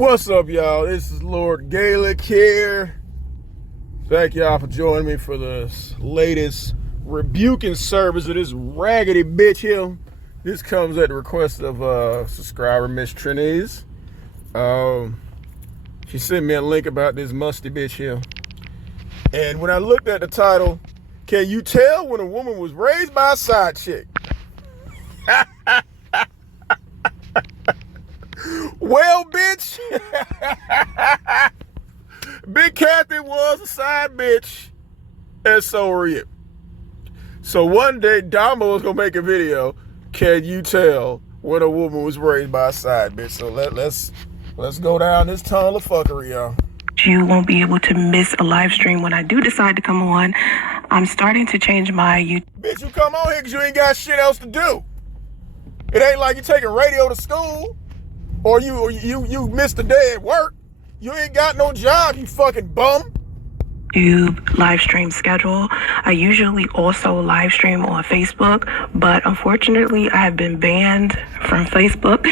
What's up, y'all? This is Lord Gaelic here. Thank y'all for joining me for this latest rebuking service of this raggedy bitch here. This comes at the request of subscriber Miss Trinise. She sent me a link about this musty bitch here. And when I looked at the title, can you tell when a woman was raised by a side chick? Well, bitch, Big Kathie was a side bitch, and so are you. So one day, Damo was gonna make a video. Can you tell when a woman was raised by a side bitch? So let's go down this tunnel of fuckery, y'all. You won't be able to miss a live stream when I do decide to come on. I'm starting to change my YouTube. Bitch, you come on here because you ain't got shit else to do. It ain't like you taking radio to school. Or you missed a day at work. You ain't got no job, you fucking bum. YouTube live stream schedule. I usually also live stream on Facebook, but unfortunately I have been banned from Facebook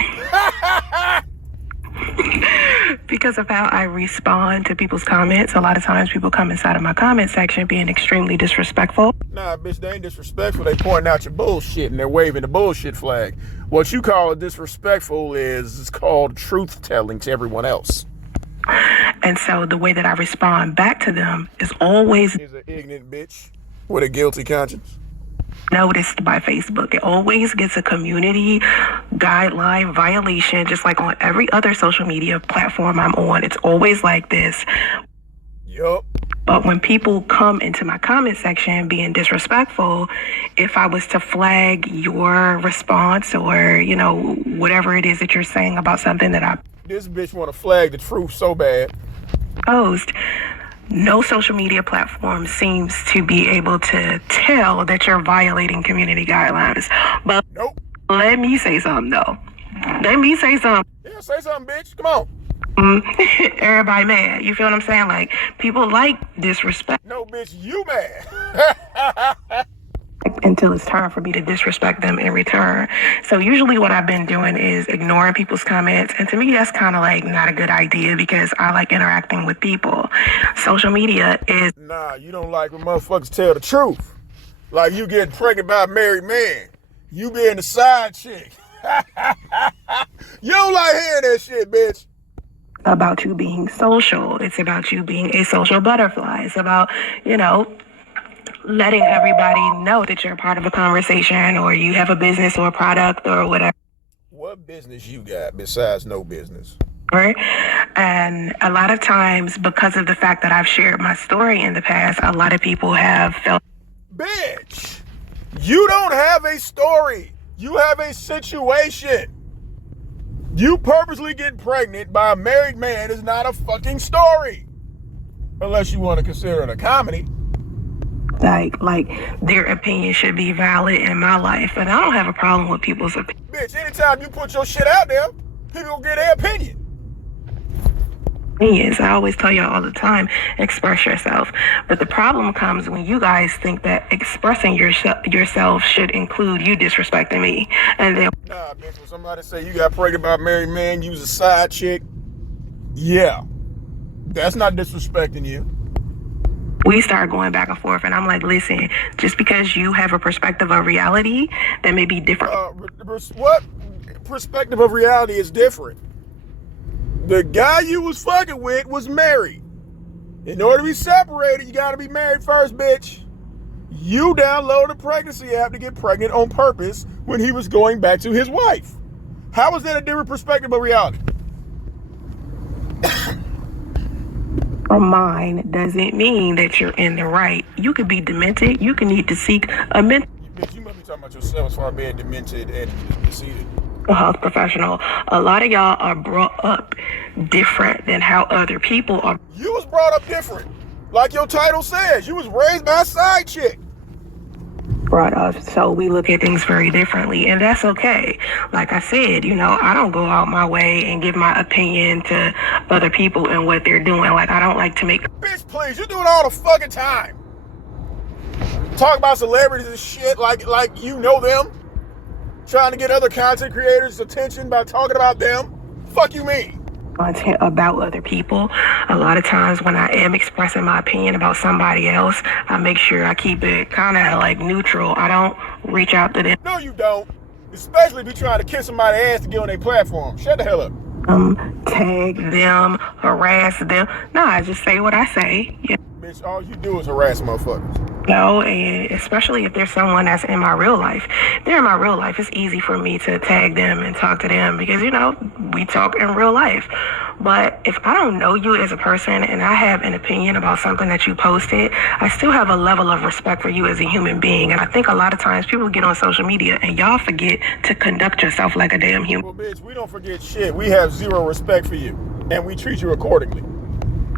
because of how I respond to people's comments. A lot of times people come inside of my comment section being extremely disrespectful. Nah, bitch, they ain't disrespectful. They pointing out your bullshit and they're waving the bullshit flag. What you call disrespectful is called truth-telling to everyone else. And so the way that I respond back to them is always He's an ignorant bitch with a guilty conscience. Noticed by Facebook. It always gets a community guideline violation, just like on every other social media platform I'm on. It's always like this. Yup. But when people come into my comment section being disrespectful, if I was to flag your response or, whatever it is that you're saying about something that I This bitch want to flag the truth so bad. posed, no social media platform seems to be able to tell that you're violating community guidelines. But Nope. let me say something, though. Let me say something. Yeah, say something, bitch. Come on. Everybody mad. You feel what I'm saying? Like, people like disrespect. No, bitch, you mad. Until it's time for me to disrespect them in return. So usually what I've been doing is ignoring people's comments. And to me, that's kind of like not a good idea because I like interacting with people. Social media is... Nah, you don't like when motherfuckers tell the truth. Like you getting pregnant by a married man. You being the side chick. You don't like hearing that shit, bitch. about you being social. It's about you being a social butterfly. It's about, letting everybody know that you're part of a conversation or you have a business or a product or whatever. What business you got besides no business? Right? And a lot of times, because of the fact that I've shared my story in the past, a lot of people have felt... Bitch, you don't have a story. You have a situation. You purposely getting pregnant by a married man is not a fucking story. Unless you want to consider it a comedy. Like their opinion should be valid in my life. And I don't have a problem with people's opinion. Bitch, anytime you put your shit out there, people will get their opinion. I always tell y'all all the time, express yourself. But the problem comes when you guys think that expressing yourself should include you disrespecting me. And then... Nah, bitch, when somebody say you got pregnant by a married man, you was a side chick, yeah, that's not disrespecting you. We start going back and forth, and I'm like, listen, just because you have a perspective of reality that may be different. What perspective of reality is different? The guy you was fucking with was married. In order to be separated, you gotta be married first, bitch. You downloaded a pregnancy app to get pregnant on purpose when he was going back to his wife. How is that a different perspective of reality? Or mine doesn't mean that you're in the right. You could be demented. You can need to seek a mental Bitch, you must be talking about yourself as far as being demented and conceited. health professional. A lot of y'all are brought up different than how other people are. You was brought up different. Like your title says, you was raised by a side chick. Brought up, so we look at things very differently, and that's okay. Like I said, I don't go out my way and give my opinion to other people and what they're doing. Like, I don't like to make... Bitch, please, you do it all the fucking time. Talk about celebrities and shit like you know them. Trying to get other content creators' attention by talking about them. Fuck you mean? content about other people. A lot of times when I am expressing my opinion about somebody else, I make sure I keep it kind of like neutral. I don't reach out to them. No, you don't. Especially if you're trying to kiss somebody's ass to get on their platform. Shut the hell up. Tag them, harass them. No, I just say what I say. Yeah. Bitch, all you do is harass motherfuckers. And especially if there's someone that's in my real life. They're in my real life. It's easy for me to tag them and talk to them because, we talk in real life. But if I don't know you as a person and I have an opinion about something that you posted, I still have a level of respect for you as a human being. And I think a lot of times people get on social media and y'all forget to conduct yourself like a damn human. Well, bitch, we don't forget shit. We have zero respect for you. And we treat you accordingly.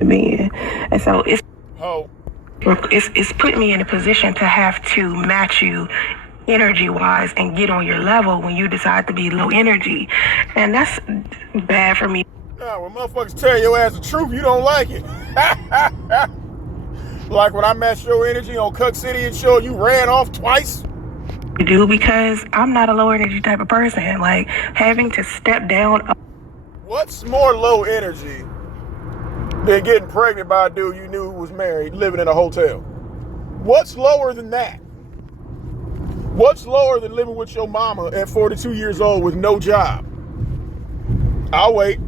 Man. And so it's put me in a position to have to match you energy-wise and get on your level when you decide to be low energy. And that's bad for me. Nah, when motherfuckers tell your ass the truth, you don't like it. Like when I matched your energy on Cuck City and Show, you ran off twice. You do, because I'm not a low energy type of person. Like, having to step down. What's more low energy than getting pregnant by a dude you knew was married, living in a hotel? What's lower than that? What's lower than living with your mama at 42 years old with no job? I'll wait.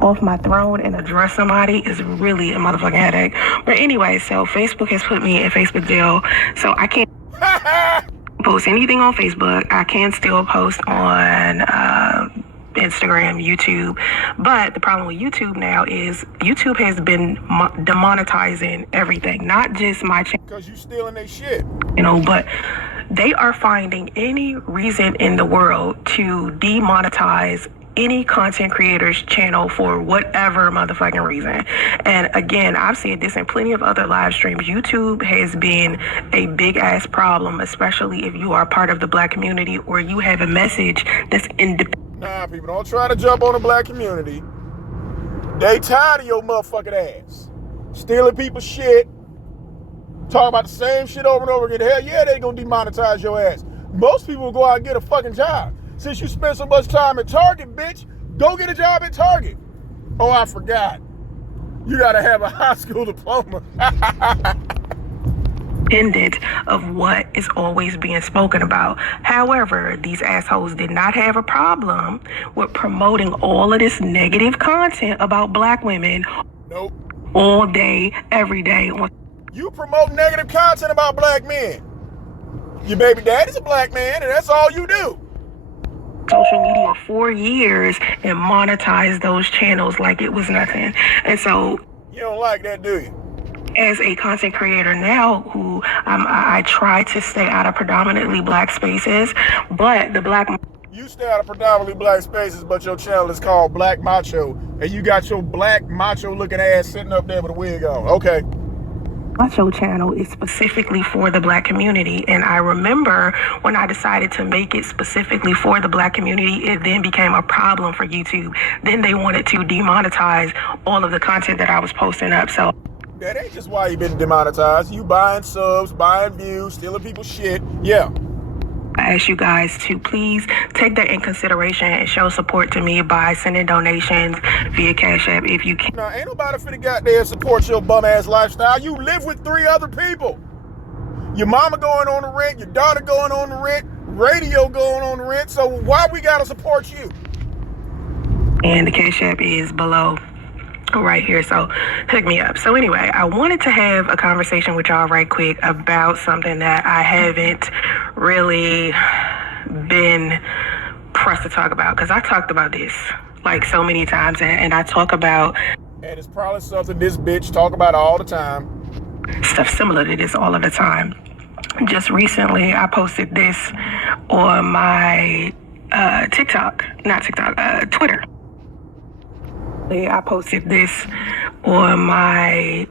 Off my throne and address somebody is really a motherfucking headache. But anyway, so Facebook has put me in Facebook jail, so I can't post anything on Facebook. I can still post on Instagram, YouTube. But the problem with YouTube now is YouTube has been demonetizing everything, not just my channel. Because you stealing their shit. But they are finding any reason in the world to demonetize any content creator's channel for whatever motherfucking reason. And again, I've said this in plenty of other live streams. YouTube has been a big ass problem, especially if you are part of the Black community or you have a message that's independent. Nah, people, don't try to jump on the Black community. They tired of your motherfucking ass. Stealing people's shit. Talking about the same shit over and over again. Hell yeah, they gonna demonetize your ass. Most people will go out and get a fucking job. Since you spend so much time at Target, bitch, go get a job at Target. Oh, I forgot. You gotta have a high school diploma. Independent of what is always being spoken about. However, these assholes did not have a problem with promoting all of this negative content about Black women. Nope. All day, every day. You promote negative content about Black men. Your baby daddy's a Black man, and that's all you do. Social media for years and monetize those channels like it was nothing. And so you don't like that, do you? As a content creator now, who I try to stay out of predominantly Black spaces, but the Black... You stay out of predominantly Black spaces, but your channel is called Black Macho, and you got your Black Macho looking ass sitting up there with a wig on. Okay. Macho channel is specifically for the Black community, and I remember when I decided to make it specifically for the Black community, it then became a problem for YouTube. Then they wanted to demonetize all of the content that I was posting up. So that ain't just why you been demonetized. You buying subs, buying views, stealing people's shit. Yeah. I ask you guys to please take that in consideration and show support to me by sending donations via Cash App if you can. Now, ain't nobody finna goddamn support your bum ass lifestyle. You live with 3 other people. Your mama going on the rent, your daughter going on the rent, radio going on the rent. So why we gotta support you? And the Cash App is below right here, so hook me up. So anyway, I wanted to have a conversation with y'all right quick about something that I haven't really been pressed to talk about, because I talked about this like so many times, and I talk about, and it's probably something this bitch talk about all the time, stuff similar to this all of the time. Just recently I posted this on my Twitter. I posted this on my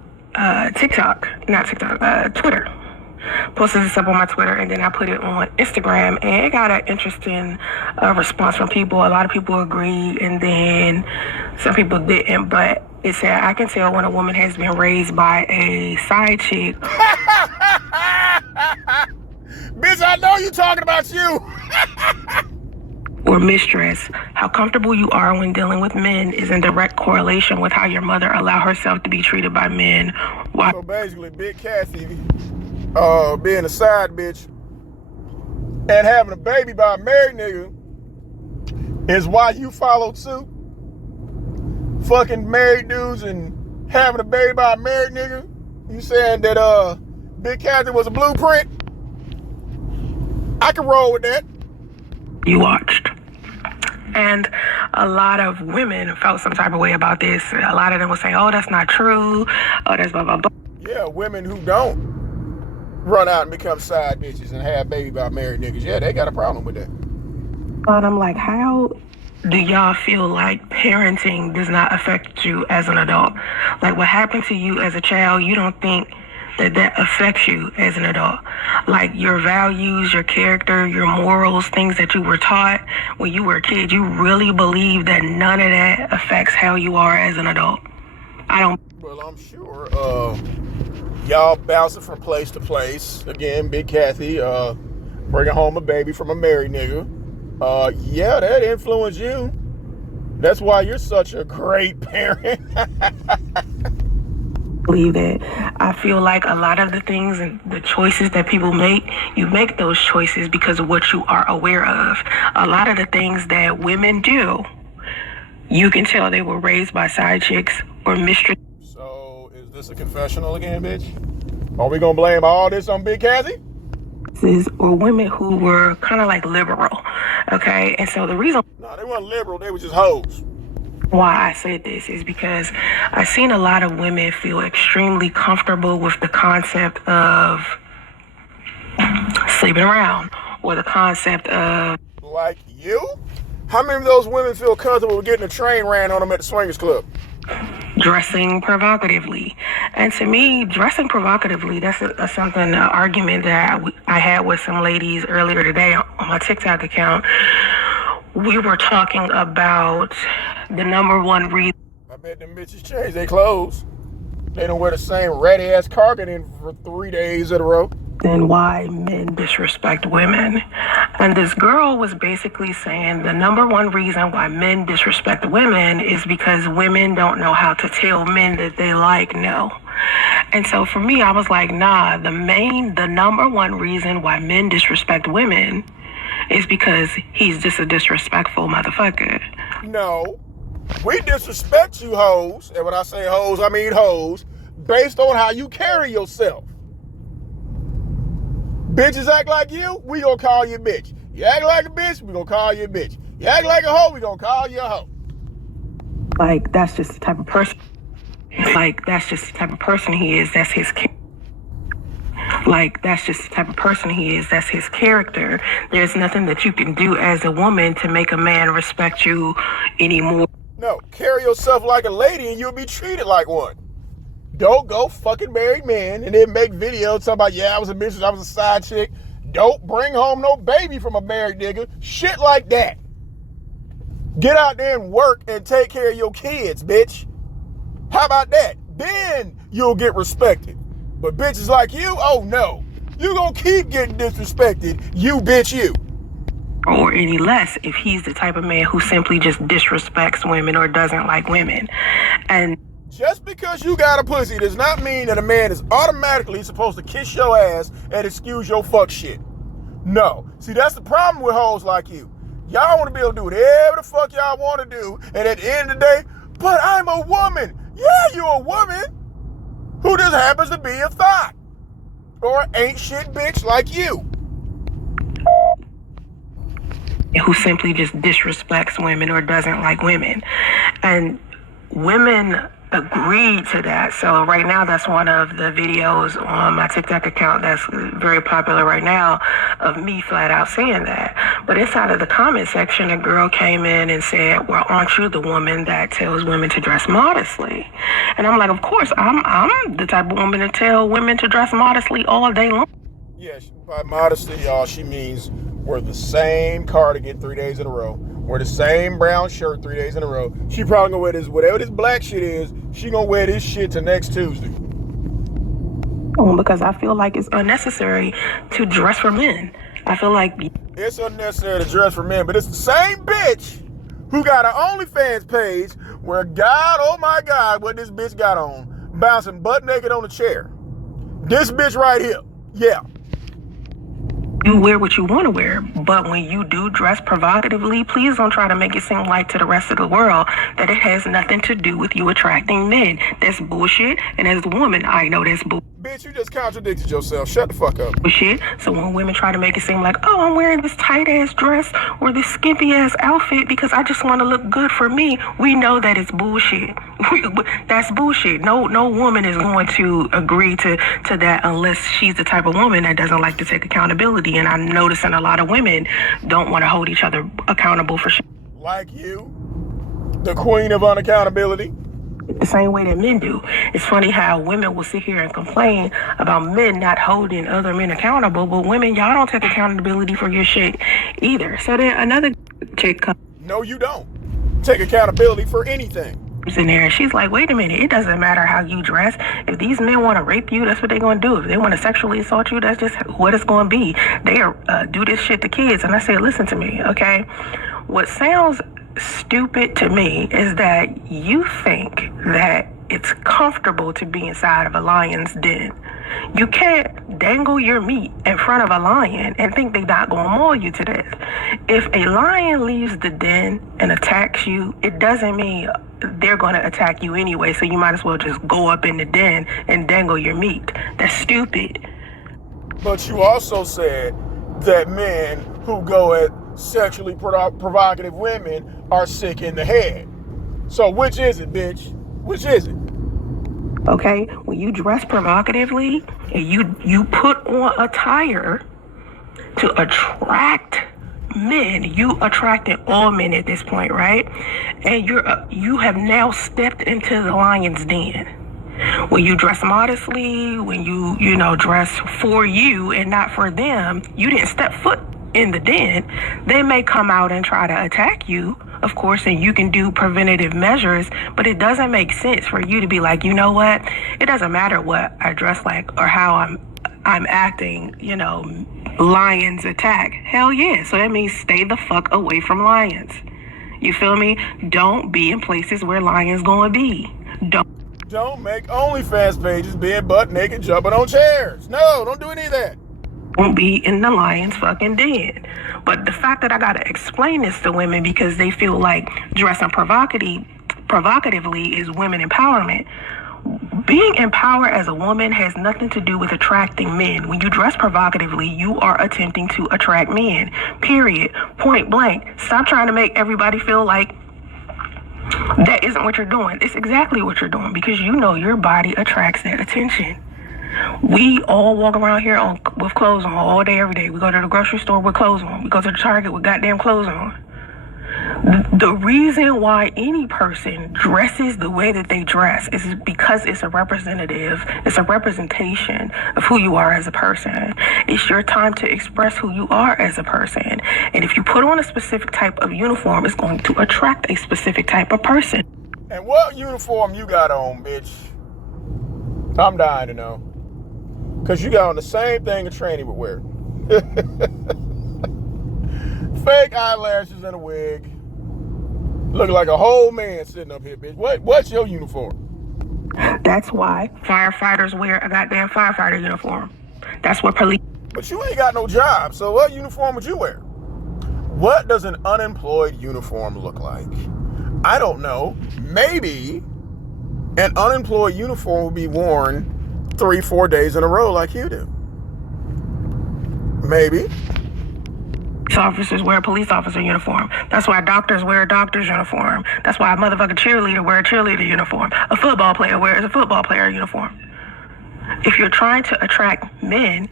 Twitter. Posted this up on my Twitter, and then I put it on Instagram, and it got an interesting response from people. A lot of people agreed, and then some people didn't, but it said, I can tell when a woman has been raised by a side chick. Bitch, I know you talking about you. Or or mistress. How comfortable you are when dealing with men is in direct correlation with how your mother allowed herself to be treated by men. Why? So basically, Big Kathie being a side bitch and having a baby by a married nigga is why you followed suit. Fucking married dudes and having a baby by a married nigga. You saying that Big Kathie was a blueprint? I can roll with that. You watched. And a lot of women felt some type of way about this. A lot of them would say, oh, that's not true. Oh, that's blah, blah, blah. Yeah, women who don't run out and become side bitches and have baby by married niggas, yeah, they got a problem with that. But I'm like, how do y'all feel like parenting does not affect you as an adult? Like, what happened to you as a child, you don't think that affects you as an adult? Like, your values, your character, your morals, things that you were taught when you were a kid, you really believe that none of that affects how you are as an adult? I don't. Well, I'm sure y'all bouncing from place to place. Again, Big Kathie bringing home a baby from a married nigga. Yeah, that influenced you. That's why you're such a great parent. Believe that. I feel like a lot of the things and the choices that people make, you make those choices because of what you are aware of. A lot of the things that women do, you can tell they were raised by side chicks or mistresses. So, is this a confessional again, bitch? Are we gonna blame all this on Big Kathie? Or women who were kind of like liberal, okay? And so the reason... No, they weren't liberal, they were just hoes. Why I said this is because I've seen a lot of women feel extremely comfortable with the concept of sleeping around or the concept of... Like you? How many of those women feel comfortable with getting a train ran on them at the swingers club? Dressing provocatively. And to me, dressing provocatively, that's an argument that I had with some ladies earlier today on my TikTok account. We were talking about the number one reason. I bet them bitches change their clothes. They don't wear the same ratty ass cardigan for 3 days in a row. And why men disrespect women. And this girl was basically saying the number one reason why men disrespect women is because women don't know how to tell men that they like no. And so for me, I was like, nah, the number one reason why men disrespect women is because he's just a disrespectful motherfucker. No, we disrespect you hoes, and when I say hoes, I mean hoes, based on how you carry yourself. Bitches act like you, we gonna call you a bitch. You act like a bitch, we gonna call you a bitch. You act like a hoe, we gonna call you a hoe. Like, that's just the type of person. Like, that's just the type of person he is. That's his character. Like, that's just the type of person he is. That's his character. There's nothing that you can do as a woman to make a man respect you anymore. No, carry yourself like a lady and you'll be treated like one. Don't go fucking married man and then make videos talking about, yeah, I was a bitch, I was a side chick. Don't bring home no baby from a married nigga. Shit like that. Get out there and work and take care of your kids, bitch. How about that? Then you'll get respected. But bitches like you, oh no. You gonna keep getting disrespected, you bitch you. Or any less if he's the type of man who simply just disrespects women or doesn't like women. And just because you got a pussy does not mean that a man is automatically supposed to kiss your ass and excuse your fuck shit. No. See, that's the problem with hoes like you. Y'all want to be able to do whatever the fuck y'all want to do, and at the end of the day, but I'm a woman. Yeah, you're a woman who just happens to be a thought. Or ain't shit bitch like you. Who simply just disrespects women or doesn't like women. And women agreed to that. So right now, that's one of the videos on my TikTok account that's very popular right now of me flat out saying that. But inside of the comment section, a girl came in and said, well, aren't you the woman that tells women to dress modestly? And I'm like, of course, I'm the type of woman to tell women to dress modestly all day long. Yeah, by modesty, y'all, she means wear the same cardigan 3 days in a row. Wear the same brown shirt 3 days in a row. She probably gonna wear this, whatever this black shit is, she gonna wear this shit to next Tuesday. Because I feel like it's unnecessary to dress for men. I feel like it's unnecessary to dress for men, but it's the same bitch who got an OnlyFans page where God, oh my God, what this bitch got on, bouncing butt naked on a chair. This bitch right here. Yeah. You wear what you want to wear, but when you do dress provocatively, please don't try to make it seem like to the rest of the world that it has nothing to do with you attracting men. That's bullshit, and as a woman, I know that's bullshit. Bitch, you just contradicted yourself. Shut the fuck up. Shit. So when women try to make it seem like, oh, I'm wearing this tight ass dress or this skimpy ass outfit because I just want to look good for me, we know that it's bullshit. That's bullshit. No woman is going to agree to that unless she's the type of woman that doesn't like to take accountability. And I'm noticing a lot of women don't want to hold each other accountable for shit. Like you, the queen of unaccountability. The same way that men do. It's funny how women will sit here and complain about men not holding other men accountable, but women, y'all don't take accountability for your shit either. So then another chick comes. No, you don't take accountability for anything. In there, and she's like, wait a minute, it doesn't matter how you dress. If these men want to rape you, that's what they're going to do. If they want to sexually assault you, that's just what it's going to be. They do this shit to kids. And I said, listen to me, okay? What sounds stupid to me is that you think that it's comfortable to be inside of a lion's den. You can't dangle your meat in front of a lion and think they're not going to maul you to death. If a lion leaves the den and attacks you, it doesn't mean they're going to attack you anyway, so you might as well just go up in the den and dangle your meat. That's stupid. But you also said that men who go at sexually provocative women are sick in the head. So which is it, bitch? Which is it? Okay, when you dress provocatively and you put on attire to attract men, you attracting all men at this point, right? And you have now stepped into the lion's den. When you dress modestly, when you dress for you and not for them, you didn't step foot in the den. They may come out and try to attack you, of course, and you can do preventative measures, but it doesn't make sense for you to be like, you know what? It doesn't matter what I dress like or how I'm acting, lions attack. Hell yeah. So that means stay the fuck away from lions. You feel me? Don't be in places where lions gonna be. Don't make OnlyFans pages being butt naked jumping on chairs. No, don't do any of that. Won't be in the lion's fucking den. But the fact that I gotta explain this to women because they feel like dressing provocatively is women empowerment. Being empowered as a woman has nothing to do with attracting men. When you dress provocatively, you are attempting to attract men. Period. Point blank. Stop trying to make everybody feel like that isn't what you're doing. It's exactly what you're doing because you know your body attracts that attention. We all walk around here with clothes on all day, every day. We go to the grocery store with clothes on. We go to the Target with goddamn clothes on. The reason why any person dresses the way that they dress is because it's a representation of who you are as a person. It's your time to express who you are as a person. And if you put on a specific type of uniform, it's going to attract a specific type of person. And what uniform you got on, bitch? I'm dying to know. Because you got on the same thing a tranny would wear. Fake eyelashes and a wig. Looking like a whole man sitting up here, bitch. What's your uniform? That's why firefighters wear a goddamn firefighter uniform. That's what police... But you ain't got no job, so what uniform would you wear? What does an unemployed uniform look like? I don't know. Maybe an unemployed uniform will be worn 3-4 days in a row like you do. Maybe. Police officers wear a police officer uniform. That's why doctors wear a doctor's uniform. That's why a motherfucking cheerleader wear a cheerleader uniform. A football player wears a football player uniform. If you're trying to attract men,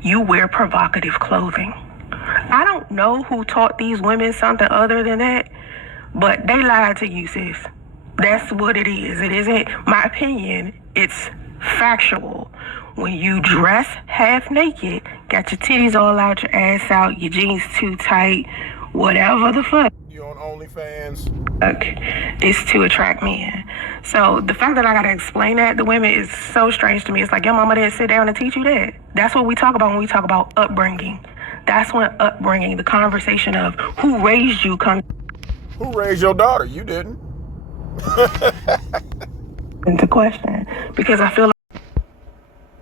you wear provocative clothing. I don't know who taught these women something other than that, but they lied to you, sis. That's what it is. It isn't my opinion. It's factual. When you dress half naked, got your titties all out, your ass out, your jeans too tight, whatever the fuck. You on OnlyFans? It's to attract men. So the fact that I gotta explain that to women is so strange to me. It's like your mama didn't sit down and teach you that. That's what we talk about when we talk about upbringing. That's when upbringing, the conversation of who raised you comes Who raised your daughter? You didn't. into question. Because I feel like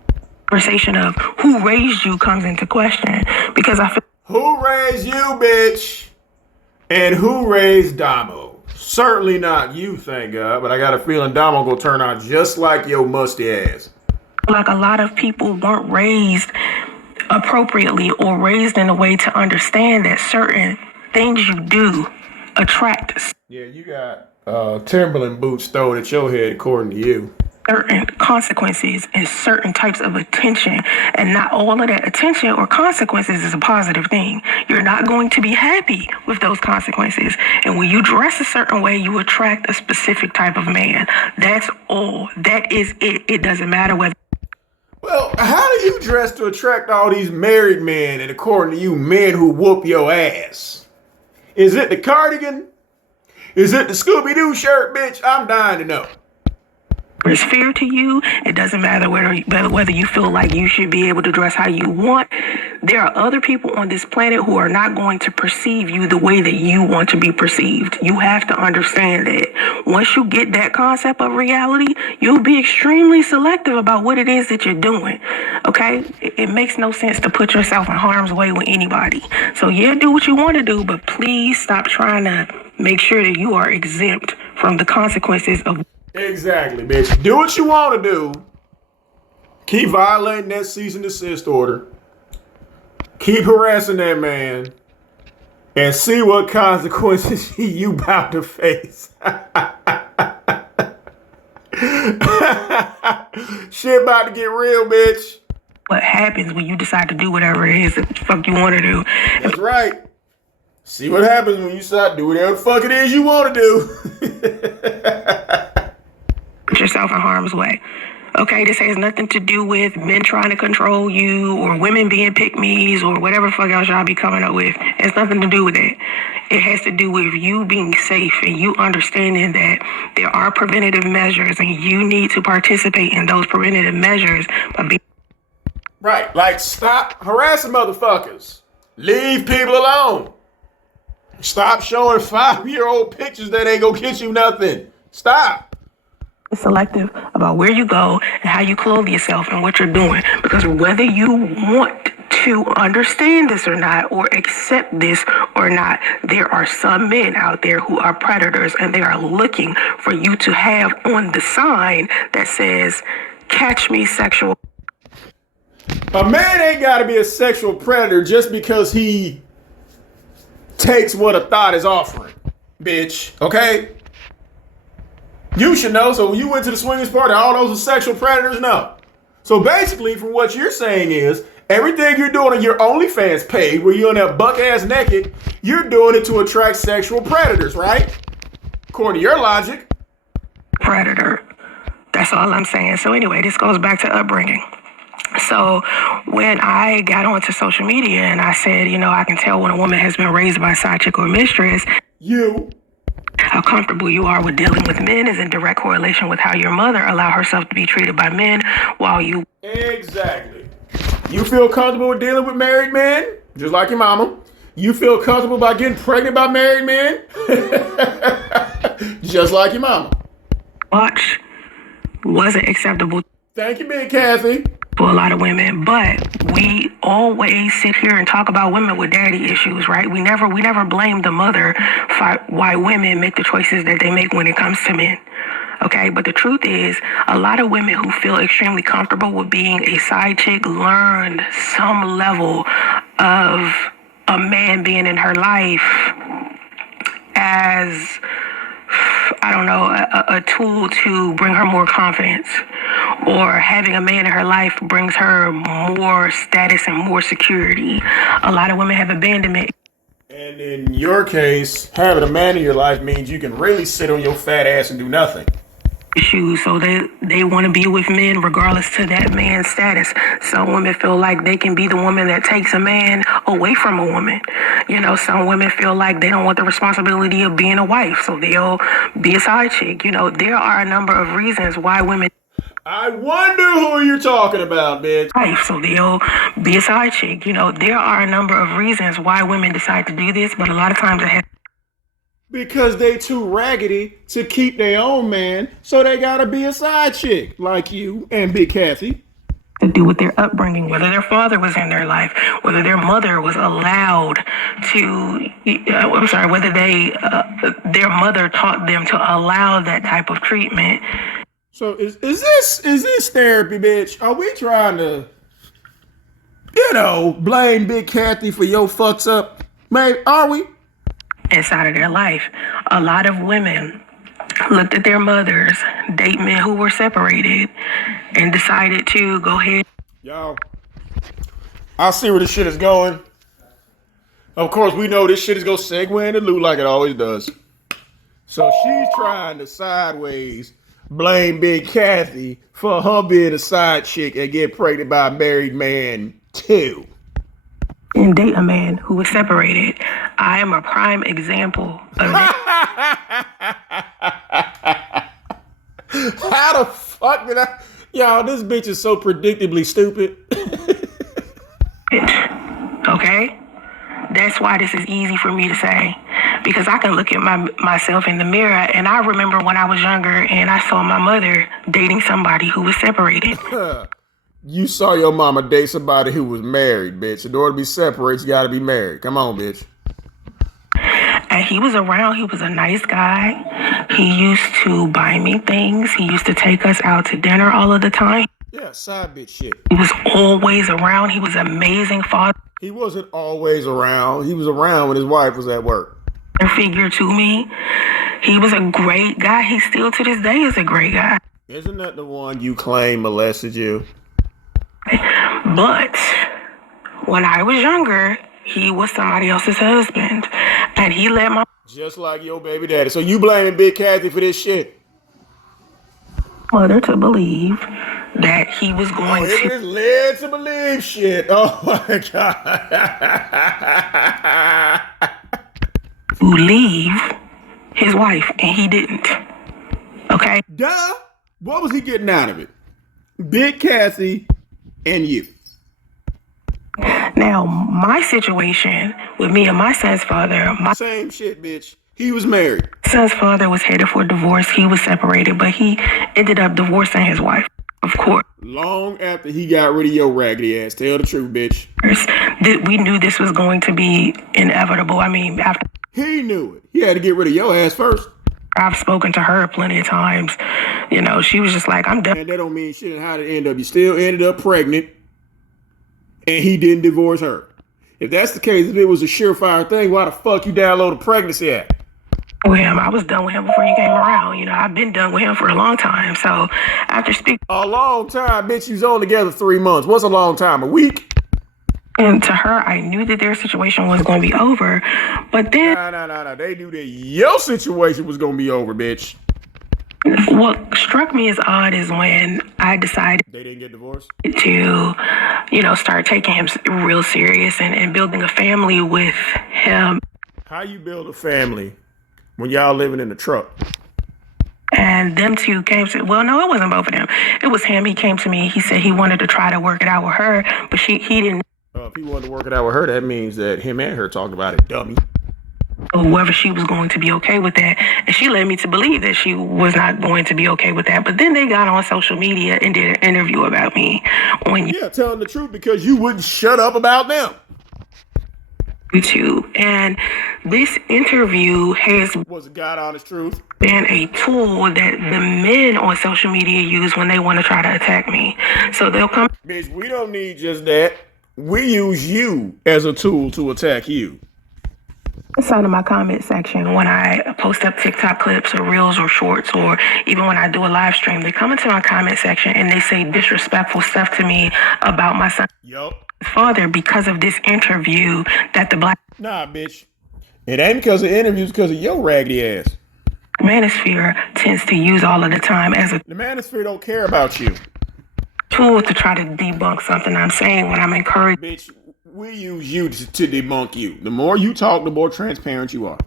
the conversation of who raised you comes into question. Because I feel Who raised you, bitch? And who raised Damo? Certainly not you, thank God. But I got a feeling Damo gonna turn out just like your musty ass. like a lot of people weren't raised appropriately or raised in a way to understand that certain things you do attract Yeah, you got Timberland boots thrown at your head, according to you. certain consequences and certain types of attention, and not all of that attention or consequences is a positive thing. You're not going to be happy with those consequences, and when you dress a certain way, you attract a specific type of man. That's all. That is it. It doesn't matter whether. Well, how do you dress to attract all these married men and, according to you, men who whoop your ass? Is it the cardigan? Is it the Scooby-Doo shirt, bitch? I'm dying to know. There's fear to you. It doesn't matter whether you feel like you should be able to dress how you want. There are other people on this planet who are not going to perceive you the way that you want to be perceived. You have to understand that. Once you get that concept of reality, you'll be extremely selective about what it is that you're doing. Okay? It makes no sense to put yourself in harm's way with anybody. So yeah, do what you want to do, but please stop trying to make sure that you are exempt from the consequences of. Exactly, bitch. Do what you want to do. Keep violating that cease and desist order. Keep harassing that man. And see what consequences you about to face. Shit about to get real, bitch. What happens when you decide to do whatever it is that the fuck you want to do. That's right. See what happens when you decide to do whatever the fuck it is you want to do. Put yourself in harm's way. Okay, this has nothing to do with men trying to control you or women being pick-me's or whatever fuck else y'all be coming up with. It has nothing to do with that. It has to do with you being safe and you understanding that there are preventative measures and you need to participate in those preventative measures by being. Right, like stop harassing motherfuckers. Leave people alone. Stop showing 5-year-old pictures that ain't gonna get you nothing. Stop. Selective about where you go and how you clothe yourself and what you're doing, because whether you want to understand this or not or accept this or not, there are some men out there who are predators and they are looking for you to have on the sign that says catch me sexual. A man ain't gotta be a sexual predator just because he takes what a thought is offering, bitch, okay? You should know. So when you went to the swingers party, all those are sexual predators? No. So basically, from what you're saying is, everything you're doing on your OnlyFans page, where you're on that buck ass naked, you're doing it to attract sexual predators, right? According to your logic. Predator. That's all I'm saying. So anyway, this goes back to upbringing. So when I got onto social media and I said, I can tell when a woman has been raised by a side chick or mistress. How comfortable you are with dealing with men is in direct correlation with how your mother allowed herself to be treated by men while you. Exactly. You feel comfortable with dealing with married men, just like your mama. You feel comfortable by getting pregnant by married men, just like your mama. Watch wasn't acceptable. Thank you, Big Kathie. For a lot of women, but we always sit here and talk about women with daddy issues, right? We never blame the mother for why women make the choices that they make when it comes to men. Okay, but the truth is, a lot of women who feel extremely comfortable with being a side chick learned some level of a man being in her life as, I don't know, a tool to bring her more confidence, or having a man in her life brings her more status and more security. A lot of women have abandonment. And in your case, having a man in your life means you can really sit on your fat ass and do nothing. Issues, so they want to be with men regardless to that man's status. Some women feel like they can be the woman that takes a man away from a woman. Some women feel like they don't want the responsibility of being a wife, so they'll be a side chick. There are a number of reasons why women. I wonder who you're talking about, bitch. Life, so they'll be a side chick. You know, there are a number of reasons why women decide to do this, but a lot of times it has Because they too raggedy to keep their own man, so they gotta be a side chick like you and Big Kathie. to do with their upbringing, whether their father was in their life, whether their mother was allowed to, whether their mother taught them to allow that type of treatment. So is this therapy, bitch? Are we trying to, blame Big Kathie for your fucks up? Maybe, are we? Inside of their life, a lot of women looked at their mothers, date men who were separated, and decided to go ahead. Y'all, I see where this shit is going. Of course, we know this shit is gonna segue into loot like it always does. So she's trying to sideways blame Big Kathie for her being a side chick and get pregnant by a married man too. And date a man who was separated. I am a prime example of that. How the fuck did I? Y'all, this bitch is so predictably stupid. Okay? That's why this is easy for me to say. Because I can look at myself in the mirror, and I remember when I was younger and I saw my mother dating somebody who was separated. You saw your mama date somebody who was married, bitch. In order to be separated, you gotta be married. Come on, bitch. And he was around. He was a nice guy. He used to buy me things. He used to take us out to dinner all of the time. Yeah, side bitch shit. He was always around. He was an amazing father He wasn't always around. He was around when his wife was at work. figure to me. He was a great guy. He still to this day is a great guy. Isn't that the one you claim molested you? But when I was younger, he was somebody else's husband. And he let my Just like your baby daddy. So you blaming Big Kathie for this shit? mother to believe that he was going It to is led to believe shit. Oh my God. leave his wife, and he didn't. Okay? Duh. What was he getting out of it? Big Kathie and you. Now, my situation with me and my son's father, my Same shit, bitch. He was married. son's father was headed for divorce. He was separated, but he ended up divorcing his wife, of course. Long after he got rid of your raggedy ass. Tell the truth, bitch. We knew this was going to be inevitable. I mean, after He knew it. He had to get rid of your ass first. I've spoken to her plenty of times, she was just like, I'm done. And that don't mean shit. And how did it end up? You still ended up pregnant. And he didn't divorce her. If that's the case, if it was a surefire thing, why the fuck you download a pregnancy app? With him, I was done with him before he came around. I've been done with him for a long time. So after speaking A long time, bitch. You was only together 3 months. What's a long time? A week? to her, I knew that their situation was going to be over. But then Nah. They knew that your situation was gonna be over, bitch. what struck me as odd is when I decided They didn't get divorced? to, start taking him real serious and building a family with him. How you build a family when y'all living in the truck? And them two came to, well, no, it wasn't both of them. It was him. He came to me. He said he wanted to try to work it out with her, but he didn't. If he wanted to work it out with her, that means that him and her talked about it, dummy. Know whether she was going to be okay with that. And she led me to believe that she was not going to be okay with that. But then they got on social media and did an interview about me. Yeah, telling the truth because you wouldn't shut up about them. YouTube. And this interview has Was the God honest truth? been a tool that the men on social media use when they want to try to attack me. So they'll come Bitch, we don't need just that. We use you as a tool to attack you. inside of my comment section when I post up TikTok clips or reels or shorts, or even when I do a live stream. They come into my comment section and they say disrespectful stuff to me about my son's Yup. father because of this interview that the black Nah, bitch. It ain't because of interviews, because of your raggedy ass. manosphere tends to use all of the time as a The manosphere don't care about you. tool to try to debunk something I'm saying when I'm encouraged. Bitch, we use you to debunk you. The more you talk, the more transparent you are.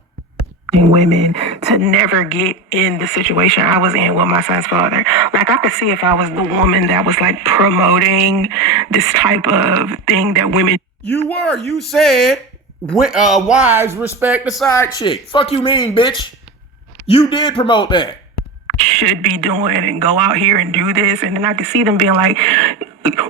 women to never get in the situation I was in with my son's father. Like, I could see if I was the woman that was like promoting this type of thing that women. You said wives respect the side chick. Fuck you mean, bitch. You did promote that. Should be doing and go out here and do this. And then I could see them being like,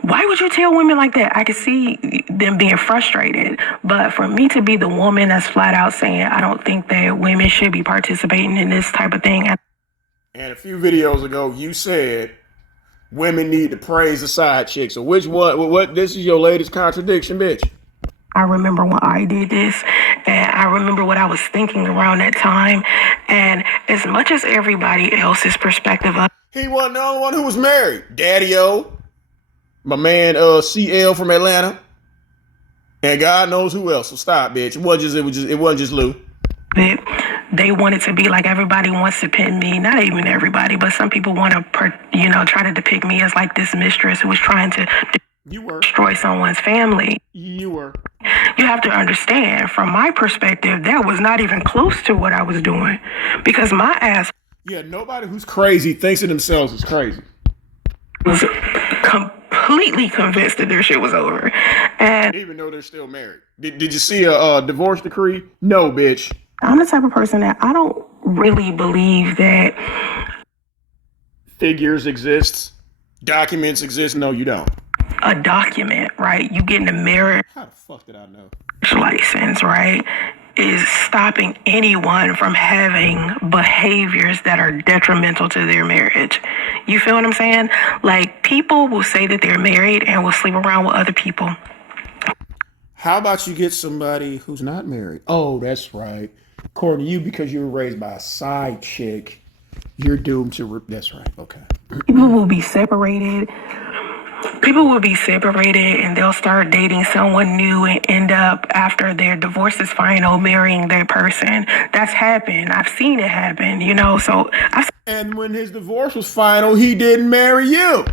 why would you tell women like that? I could see them being frustrated. But for me to be the woman that's flat out saying, I don't think that women should be participating in this type of thing. And a few videos ago, you said women need to praise the side chick. So which one? What? This is your latest contradiction, bitch. I remember when I did this, and I remember what I was thinking around that time. And as much as everybody else's perspective of, he wasn't the only one who was married. Daddy-O, my man CL from Atlanta, and God knows who else. So stop, bitch. It wasn't just Lou. They wanted to be like, everybody wants to pin me. Not even everybody, but some people want to, try to depict me as like this mistress who was trying to destroy someone's family. You were. You have to understand, from my perspective, that was not even close to what I was doing, because my ass. Yeah, nobody who's crazy thinks of themselves as crazy. Was completely convinced that their shit was over, and even though they're still married. Did you see a divorce decree? No, bitch. I'm the type of person that I don't really believe that figures exist, documents exist. No, you don't. A document, right? You getting a marriage. How the fuck did I know? License, right? Is stopping anyone from having behaviors that are detrimental to their marriage. You feel what I'm saying? Like, people will say that they're married and will sleep around with other people. How about you get somebody who's not married? Oh, that's right. According to you, because you were raised by a side chick, you're doomed to. That's right. Okay. People will be separated. And they'll start dating someone new and end up, after their divorce is final, marrying their person. That's happened. I've seen it happen, so and when his divorce was final, he didn't marry you.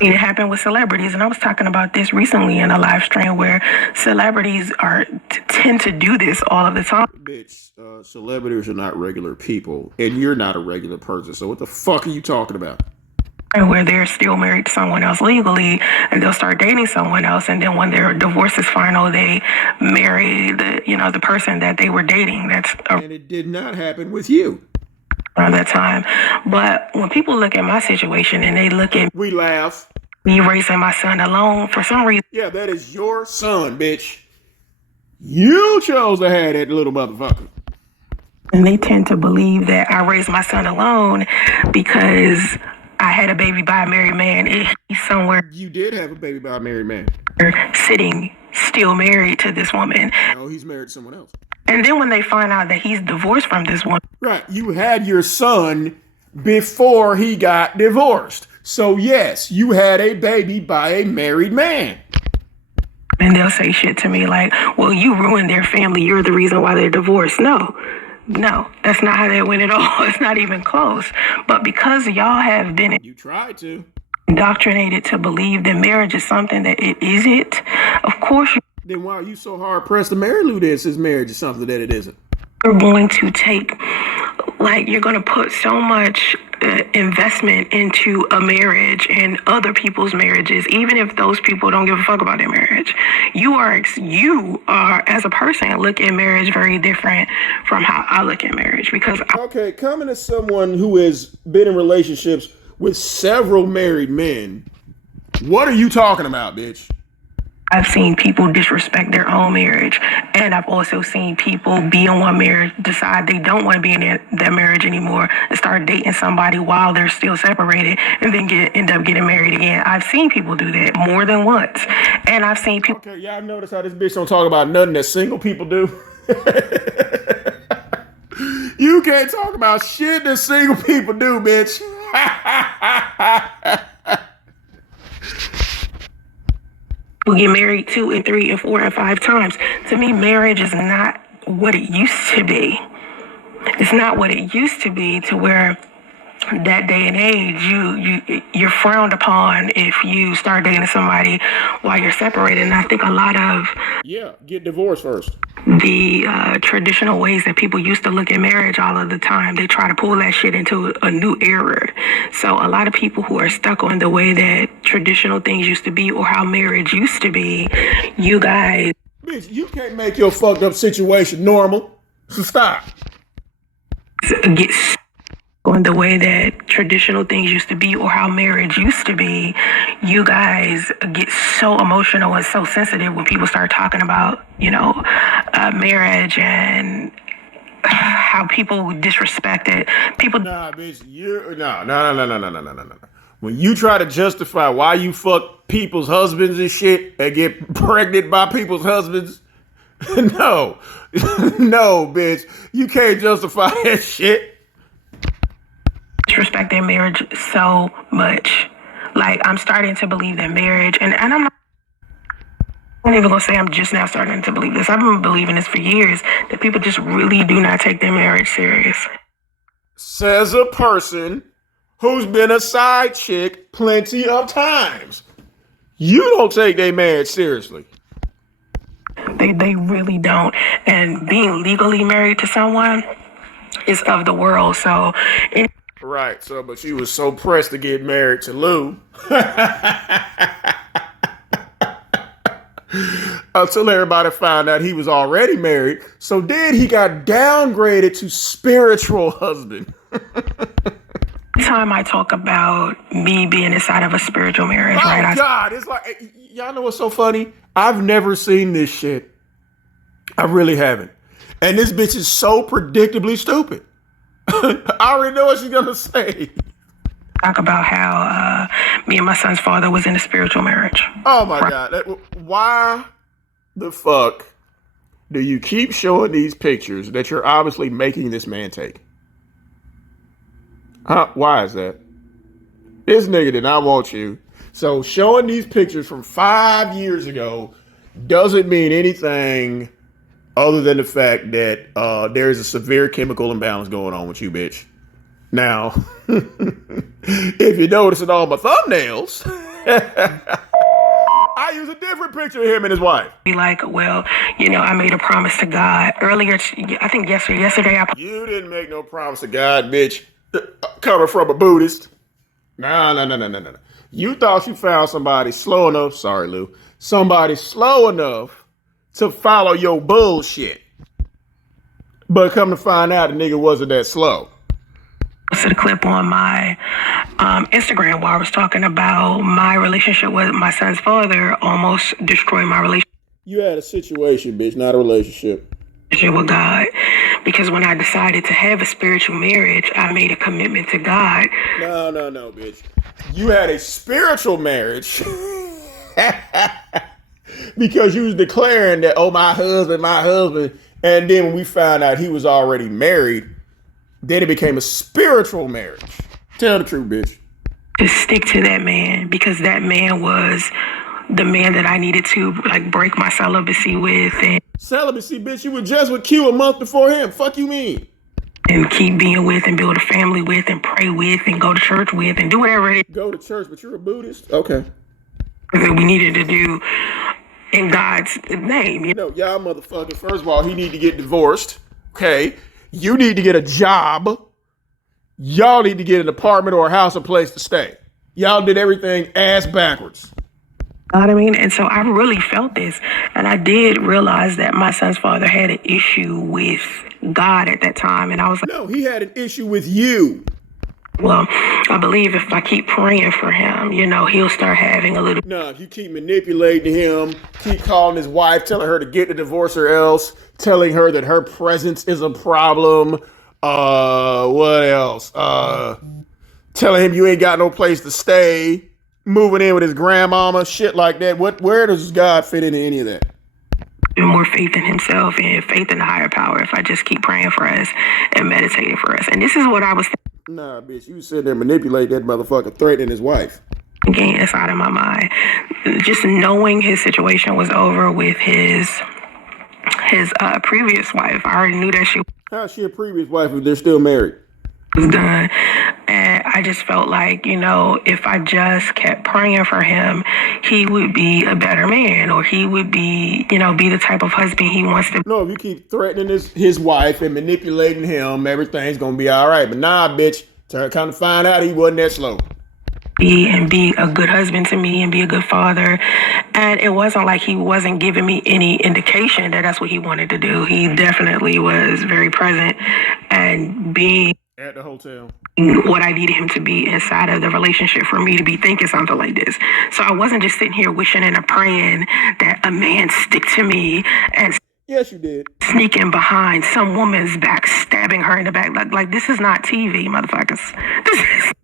It happened with celebrities, and I was talking about this recently in a live stream where celebrities tend to do this all of the time. Bitch, celebrities are not regular people, and you're not a regular person, so what the fuck are you talking about? And where they're still married to someone else legally, and they'll start dating someone else, and then when their divorce is final, they marry the person that they were dating. And it did not happen with you. Around that time. But when people look at my situation and they look at we laugh. Me raising my son alone for some reason. Yeah, that is your son, bitch. You chose to have that little motherfucker. And they tend to believe that I raised my son alone because I had a baby by a married man. He's somewhere. You did have a baby by a married man. Sitting still married to this woman. No, he's married to someone else. And then when they find out that he's divorced from this woman. Right. You had your son before he got divorced. So yes, you had a baby by a married man. And they'll say shit to me like, well, you ruined their family. You're the reason why they're divorced. No, that's not how that went at all. It's not even close. But because y'all have been. You tried to. Indoctrinated to believe that marriage is something that it isn't. Of course. Then why are you so hard pressed to marry Lou that says marriage is something that it isn't? You're going to you're going to put so much investment into a marriage and other people's marriages, even if those people don't give a fuck about their marriage. You are as a person, look at marriage very different from how I look at marriage. Because okay, coming as someone who has been in relationships with several married men, what are you talking about, bitch? I've seen people disrespect their own marriage, and I've also seen people be in one marriage, decide they don't want to be in that marriage anymore, and start dating somebody while they're still separated, and then end up getting married again. I've seen people do that more than once, and I've seen people. Okay, y'all notice how this bitch don't talk about nothing that single people do? You can't talk about shit that single people do, bitch. Will get married 2 and 3 and 4 and 5 times. To me, marriage is not what it used to be. It's not what it used to be, to where that day and age, you're frowned upon if you start dating somebody while you're separated. And I think a lot of get divorced first. The traditional ways that people used to look at marriage all of the time, they try to pull that shit into a new era. So a lot of people who are stuck on the way that traditional things used to be or how marriage used to be, you guys... Bitch, you can't make your fucked up situation normal. So stop. Get on the way that traditional things used to be or how marriage used to be, you guys get so emotional and so sensitive when people start talking about, marriage and how people disrespect it. People... Nah, bitch, no. When you try to justify why you fuck people's husbands and shit and get pregnant by people's husbands, no, bitch, you can't justify that shit. Disrespect their marriage so much. Like, I'm starting to believe that marriage, and I'm not even gonna say I'm just now starting to believe this. I've been believing this for years, that people just really do not take their marriage serious. Says a person who's been a side chick plenty of times. You don't take their marriage seriously. They really don't. And being legally married to someone is of the world. So right, so but she was so pressed to get married to Lou. Until everybody found out he was already married. So then he got downgraded to spiritual husband. Time I talk about me being inside of a spiritual marriage, right? Oh God, it's like, y'all know what's so funny? I've never seen this shit. I really haven't. And this bitch is so predictably stupid. I already know what she's gonna say. Talk about how me and my son's father was in a spiritual marriage. Oh my God. Why the fuck do you keep showing these pictures that you're obviously making this man take? Why is that? This nigga did not want you. So showing these pictures from 5 years ago doesn't mean anything other than the fact that there's a severe chemical imbalance going on with you, bitch. Now, if you notice in all my thumbnails, I use a different picture of him and his wife. Be like, well, I made a promise to God earlier. I think yesterday. You didn't make no promise to God, bitch. Coming from a Buddhist. No. You thought you found somebody slow enough. Sorry, Lou. Somebody slow enough to follow your bullshit. But come to find out, the nigga wasn't that slow. To the clip on my Instagram where I was talking about my relationship with my son's father almost destroying my relationship. You had a situation, bitch, not a relationship. With God. Because when I decided to have a spiritual marriage, I made a commitment to God. No, bitch. You had a spiritual marriage because you was declaring that, oh, my husband. And then when we found out he was already married, then it became a spiritual marriage. Tell the truth, bitch. To stick to that man because that man was the man that I needed to break my celibacy with. And celibacy, bitch? You were just with Q a month before him. Fuck you mean? And keep being with and build a family with and pray with and go to church with and do whatever it is. Go to church, but you're a Buddhist? Okay. That we needed to do in God's name. Y'all motherfuckers, first of all, he need to get divorced. Okay. You need to get a job. Y'all need to get an apartment or a house, a place to stay. Y'all did everything ass backwards. You know what I mean? And so I really felt this. And I did realize that my son's father had an issue with God at that time. And I was like, no, he had an issue with you. Well, I believe if I keep praying for him, he'll start having a little... No, if you keep manipulating him, keep calling his wife, telling her to get the divorce or else, telling her that her presence is a problem. What else? Telling him you ain't got no place to stay. Moving in with his grandmama, shit like that. Where does God fit into any of that? More faith in himself and faith in the higher power if I just keep praying for us and meditating for us. And this is what I was thinking. Nah, bitch, you sitting there manipulate that motherfucker, threatening his wife. Thinking inside of my mind. Just knowing his situation was over with his previous wife. I already knew that she... How's she a previous wife if they're still married? Was done. And I just felt like, if I just kept praying for him, he would be a better man, or he would be, be the type of husband he wants to be. No, if you keep threatening his wife and manipulating him, everything's going to be all right. But nah, bitch, kind of find out he wasn't that slow. And be a good husband to me and be a good father. And it wasn't like he wasn't giving me any indication that that's what he wanted to do. He definitely was very present and being at the hotel what I needed him to be inside of the relationship for me to be thinking something like this. So I wasn't just sitting here wishing and praying that a man stick to me and yes, you did. Sneaking behind some woman's back, stabbing her in the back. Like this is not TV, motherfuckers.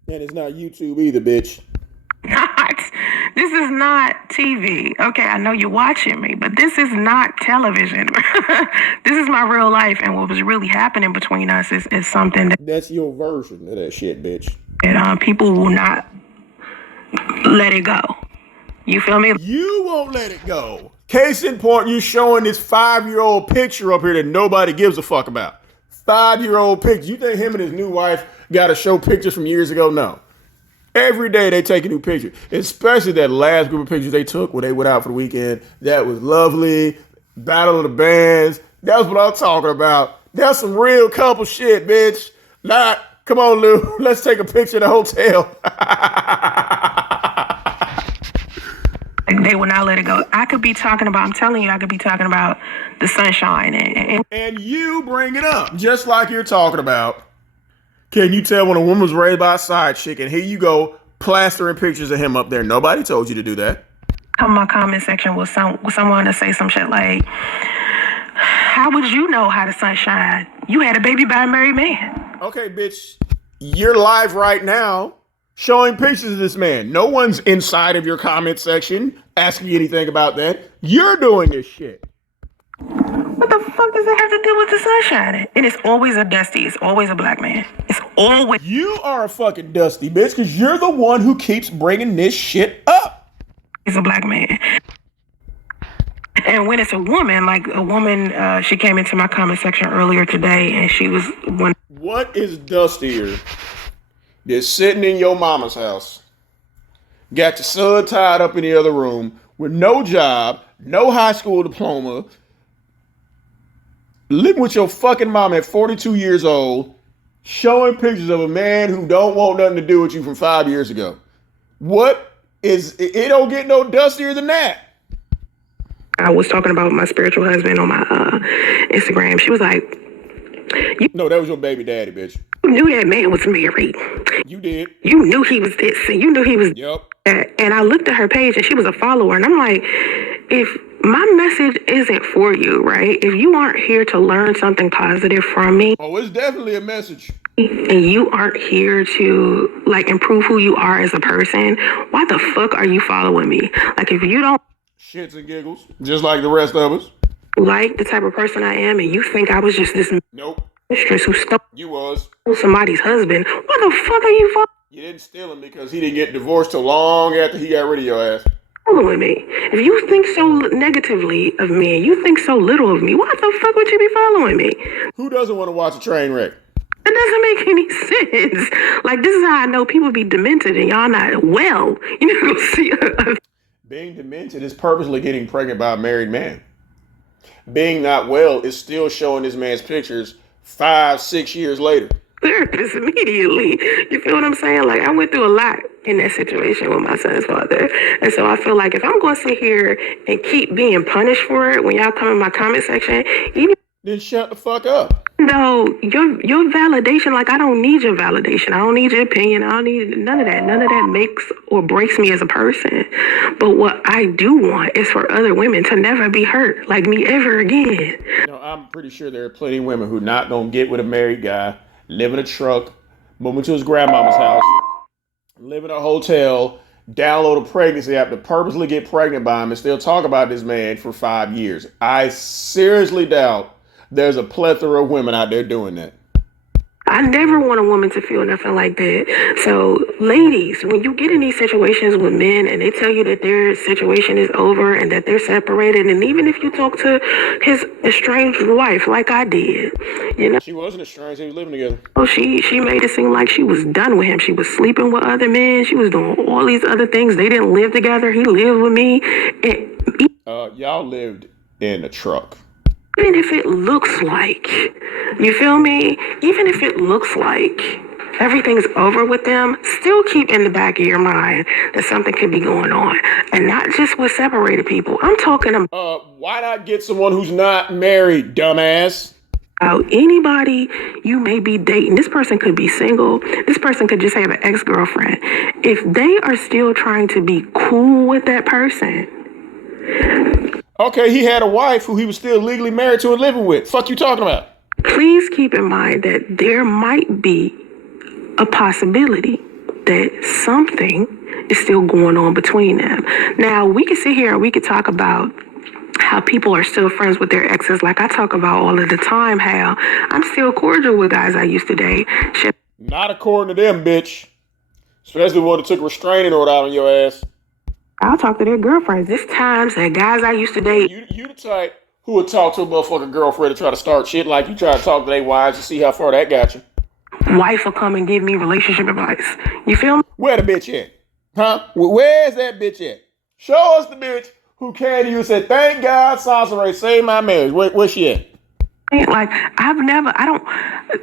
And it's not YouTube either, bitch. This is not TV. Okay, I know you're watching me, but this is not television. This is my real life, and what was really happening between us is something that's your version of that shit, bitch. And people will not let it go. You feel me? You won't let it go. Case in point, you showing this 5-year-old picture up here that nobody gives a fuck about. 5-year-old picture. You think him and his new wife got to show pictures from years ago? No. Every day they take a new picture, especially that last group of pictures they took when they went out for the weekend. That was lovely. Battle of the Bands. That's what I'm talking about. That's some real couple shit, bitch. Not, come on, Lou. Let's take a picture in the hotel. They will not let it go. I'm telling you, I could be talking about the sunshine. And you bring it up, just like you're talking about. Can you tell when a woman was raised by a side chick and here you go plastering pictures of him up there? Nobody told you to do that. Come in my comment section with someone to say some shit like, how would you know how the sun shine? You had a baby by a married man. Okay, bitch. You're live right now showing pictures of this man. No one's inside of your comment section asking you anything about that. You're doing this shit. What the fuck does it have to do with the sun shining? And it's always a Dusty. It's always a black man. It's always... You are a fucking Dusty, bitch, because you're the one who keeps bringing this shit up. It's a black man. And when it's a woman, like a woman, she came into my comment section earlier today, and she was... What is dustier than sitting in your mama's house, got your son tied up in the other room with no job, no high school diploma, living with your fucking mom at 42 years old, showing pictures of a man who don't want nothing to do with you from 5 years ago? What is, it don't get no dustier than that. I was talking about my spiritual husband on my Instagram. She was like, no, that was your baby daddy, bitch. You knew that man was married. You did. You knew he was this, and you knew he was yep. That. And I looked at her page, and she was a follower, and I'm like, if my message isn't for you, right? If you aren't here to learn something positive from me. Oh, it's definitely a message. And you aren't here to, like, improve who you are as a person, why the fuck are you following me? Like, if you don't... Shits and giggles, just like the rest of us. Like the type of person I am, and you think I was just this... Nope. Mistress who stole... You was. Somebody's husband. What the fuck are you following? You didn't steal him because he didn't get divorced till long after he got rid of your ass. Following me. If you think so negatively of me and you think so little of me, why the fuck would you be following me? Who doesn't want to watch a train wreck? It doesn't make any sense. Like, this is how I know people be demented and y'all not well. You know, see. Being demented is purposely getting pregnant by a married man. Being not well is still showing this man's pictures 5-6 years later. Therapist immediately. You feel what I'm saying? Like, I went through a lot in that situation with my son's father. And so I feel like if I'm going to sit here and keep being punished for it when y'all come in my comment section, even... Then shut the fuck up. No, your validation, like, I don't need your validation. I don't need your opinion. I don't need none of that. None of that makes or breaks me as a person. But what I do want is for other women to never be hurt like me ever again. You know, I'm pretty sure there are plenty of women who not going to get with a married guy, live in a truck, move into his grandmama's house, live in a hotel, download a pregnancy app to purposely get pregnant by him and still talk about this man for 5 years. I seriously doubt there's a plethora of women out there doing that. I never want a woman to feel nothing like that. So, ladies, when you get in these situations with men and they tell you that their situation is over and that they're separated, and even if you talk to his estranged wife, like I did, she wasn't estranged; they were living together. Oh, she made it seem like she was done with him. She was sleeping with other men. She was doing all these other things. They didn't live together. He lived with me. Y'all lived in a truck. Even if it looks like, you feel me? Even if it looks like everything's over with them, still keep in the back of your mind that something could be going on. And not just with separated people. I'm talking about... why not get someone who's not married, dumbass? Anybody you may be dating. This person could be single. This person could just have an ex-girlfriend. If they are still trying to be cool with that person... Okay, he had a wife who he was still legally married to and living with. Fuck you talking about? Please keep in mind that there might be a possibility that something is still going on between them. Now, we could sit here and we could talk about how people are still friends with their exes. Like I talk about all of the time, how I'm still cordial with guys I used to date. Not according to them, bitch. Especially the one that took a restraining order out on your ass. I'll talk to their girlfriends. There's times that guys I used to date. You the type who would talk to a motherfucking girlfriend to try to start shit like you try to talk to their wives to see how far that got you. Wife will come and give me relationship advice. You feel me? Where the bitch at? Huh? Where's that bitch at? Show us the bitch who came to you and said, thank God Soncerae saved my marriage. Where's she at? Like,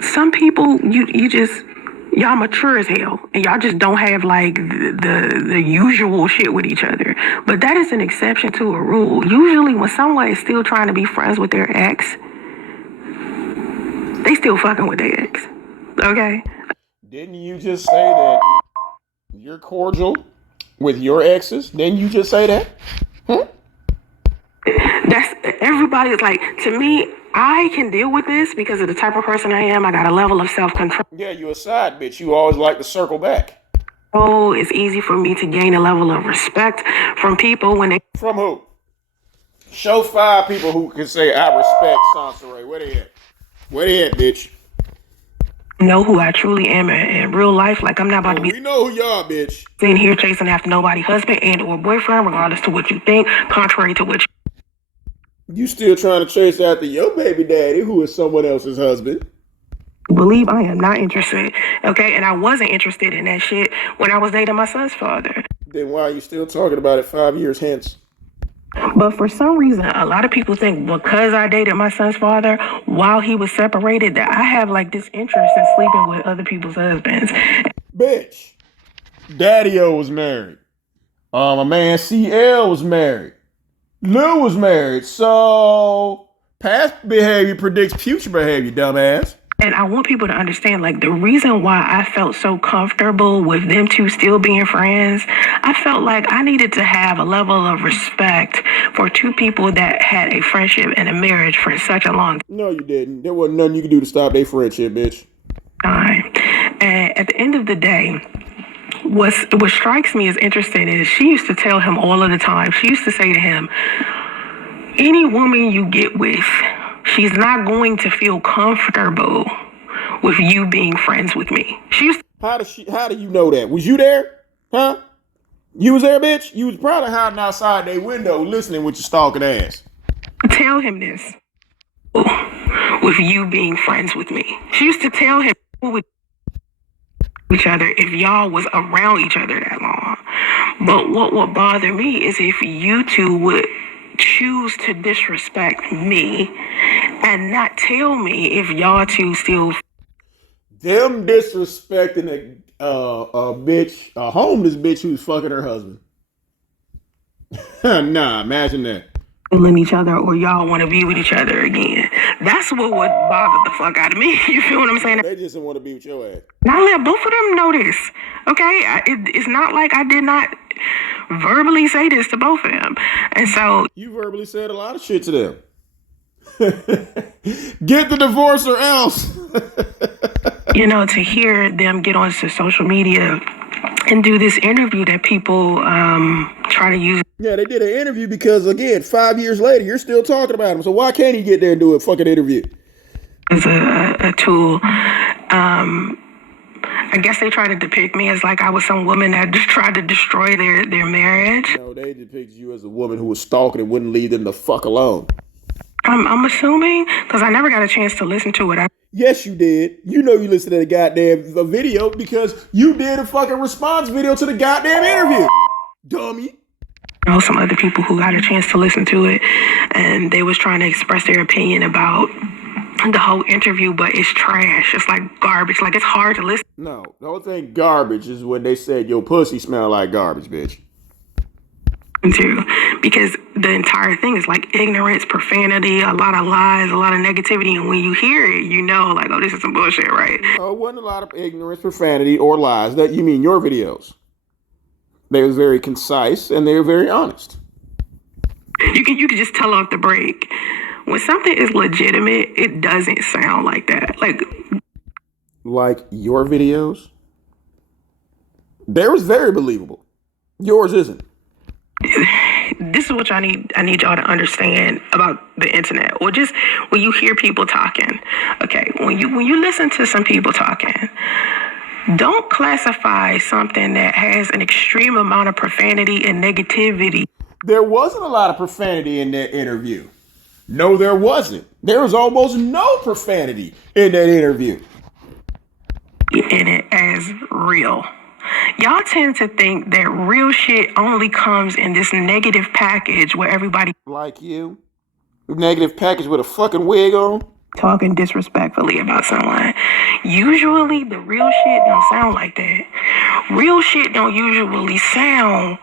some people, you just... Y'all mature as hell, and y'all just don't have like the usual shit with each other. But that is an exception to a rule. Usually, when someone is still trying to be friends with their ex, they still fucking with their ex. Okay? Didn't you just say that you're cordial with your exes? Didn't you just say that? Huh? That's everybody's like, to me, I can deal with this because of the type of person I am. I got a level of self-control. Yeah, you a side bitch. You always like to circle back. Oh, it's easy for me to gain a level of respect from people when they... From who? Show 5 people who can say, I respect Soncerae. Where they at? Where they at, bitch? Know who I truly am in real life. Like, I'm not about to be... We know who you are, bitch. ...sitting here chasing after nobody's husband and or boyfriend, regardless to what you think, contrary to what you still trying to chase after your baby daddy, who is someone else's husband. Believe I am not interested, okay? And I wasn't interested in that shit when I was dating my son's father. Then why are you still talking about it 5 years hence? But for some reason, a lot of people think because I dated my son's father while he was separated, that I have like this interest in sleeping with other people's husbands. Bitch, Daddy-O was married. My man CL was married. Lou was married. So past behavior predicts future behavior, dumbass. And I want people to understand, like, the reason why I felt so comfortable with them two still being friends, I felt like I needed to have a level of respect for two people that had a friendship and a marriage for such a long time. No, you didn't. There wasn't nothing you could do to stop their friendship, bitch. And at the end of the day, what strikes me as interesting is she used to tell him all of the time, she used to say to him, any woman you get with, she's not going to feel comfortable with you being friends with me. She used to... How do you know that? Was you there? Huh? You was there, bitch? You was probably hiding outside their window listening with your stalking ass. Tell him this. With you being friends with me. She used to tell him with each other if y'all was around each other that long. But what would bother me is if you two would choose to disrespect me and not tell me if y'all two still... Them disrespecting a homeless bitch who's fucking her husband. Nah, imagine that. ...in each other, or y'all want to be with each other again. That's what would bother the fuck out of me. You feel what I'm saying? They just don't want to be with your ass. And I let both of them know this. Okay? It's not like I did not verbally say this to both of them. And so... You verbally said a lot of shit to them. Get the divorce or else. You know, to hear them get onto social media and do this interview that people try to use. Yeah, they did an interview because, again, 5 years later, you're still talking about him. So why can't he get there and do a fucking interview? As a tool. I guess they tried to depict me as like I was some woman that just tried to destroy their marriage. No, they depicted you as a woman who was stalking and wouldn't leave them the fuck alone. I'm assuming, because I never got a chance to listen to it. Yes, you did. You know you listened to the goddamn video because you did a fucking response video to the goddamn interview. Dummy. I know some other people who got a chance to listen to it, and they was trying to express their opinion about the whole interview, but it's trash. It's like garbage. Like, it's hard to listen. No, the whole thing garbage is when they said your pussy smell like garbage, bitch. To, because the entire thing is like ignorance, profanity, a lot of lies, a lot of negativity, and when you hear it, you know, like, oh, this is some bullshit, right? No, it wasn't a lot of ignorance, profanity, or lies. That you mean your videos? They was very concise and they were very honest. You can just tell off the break. When something is legitimate, it doesn't sound like that. Like your videos? Theirs very believable. Yours isn't. This is what I need y'all to understand about the internet, or just when you hear people talking. Okay, when you listen to some people talking, don't classify something that has an extreme amount of profanity and negativity. There wasn't a lot of profanity in that interview. No, there wasn't. There was almost no profanity in that interview. In it as real. Y'all tend to think that real shit only comes in this negative package where everybody like you, negative package with a fucking wig on, talking disrespectfully about someone. Usually the real shit don't sound like that. Real shit don't usually sound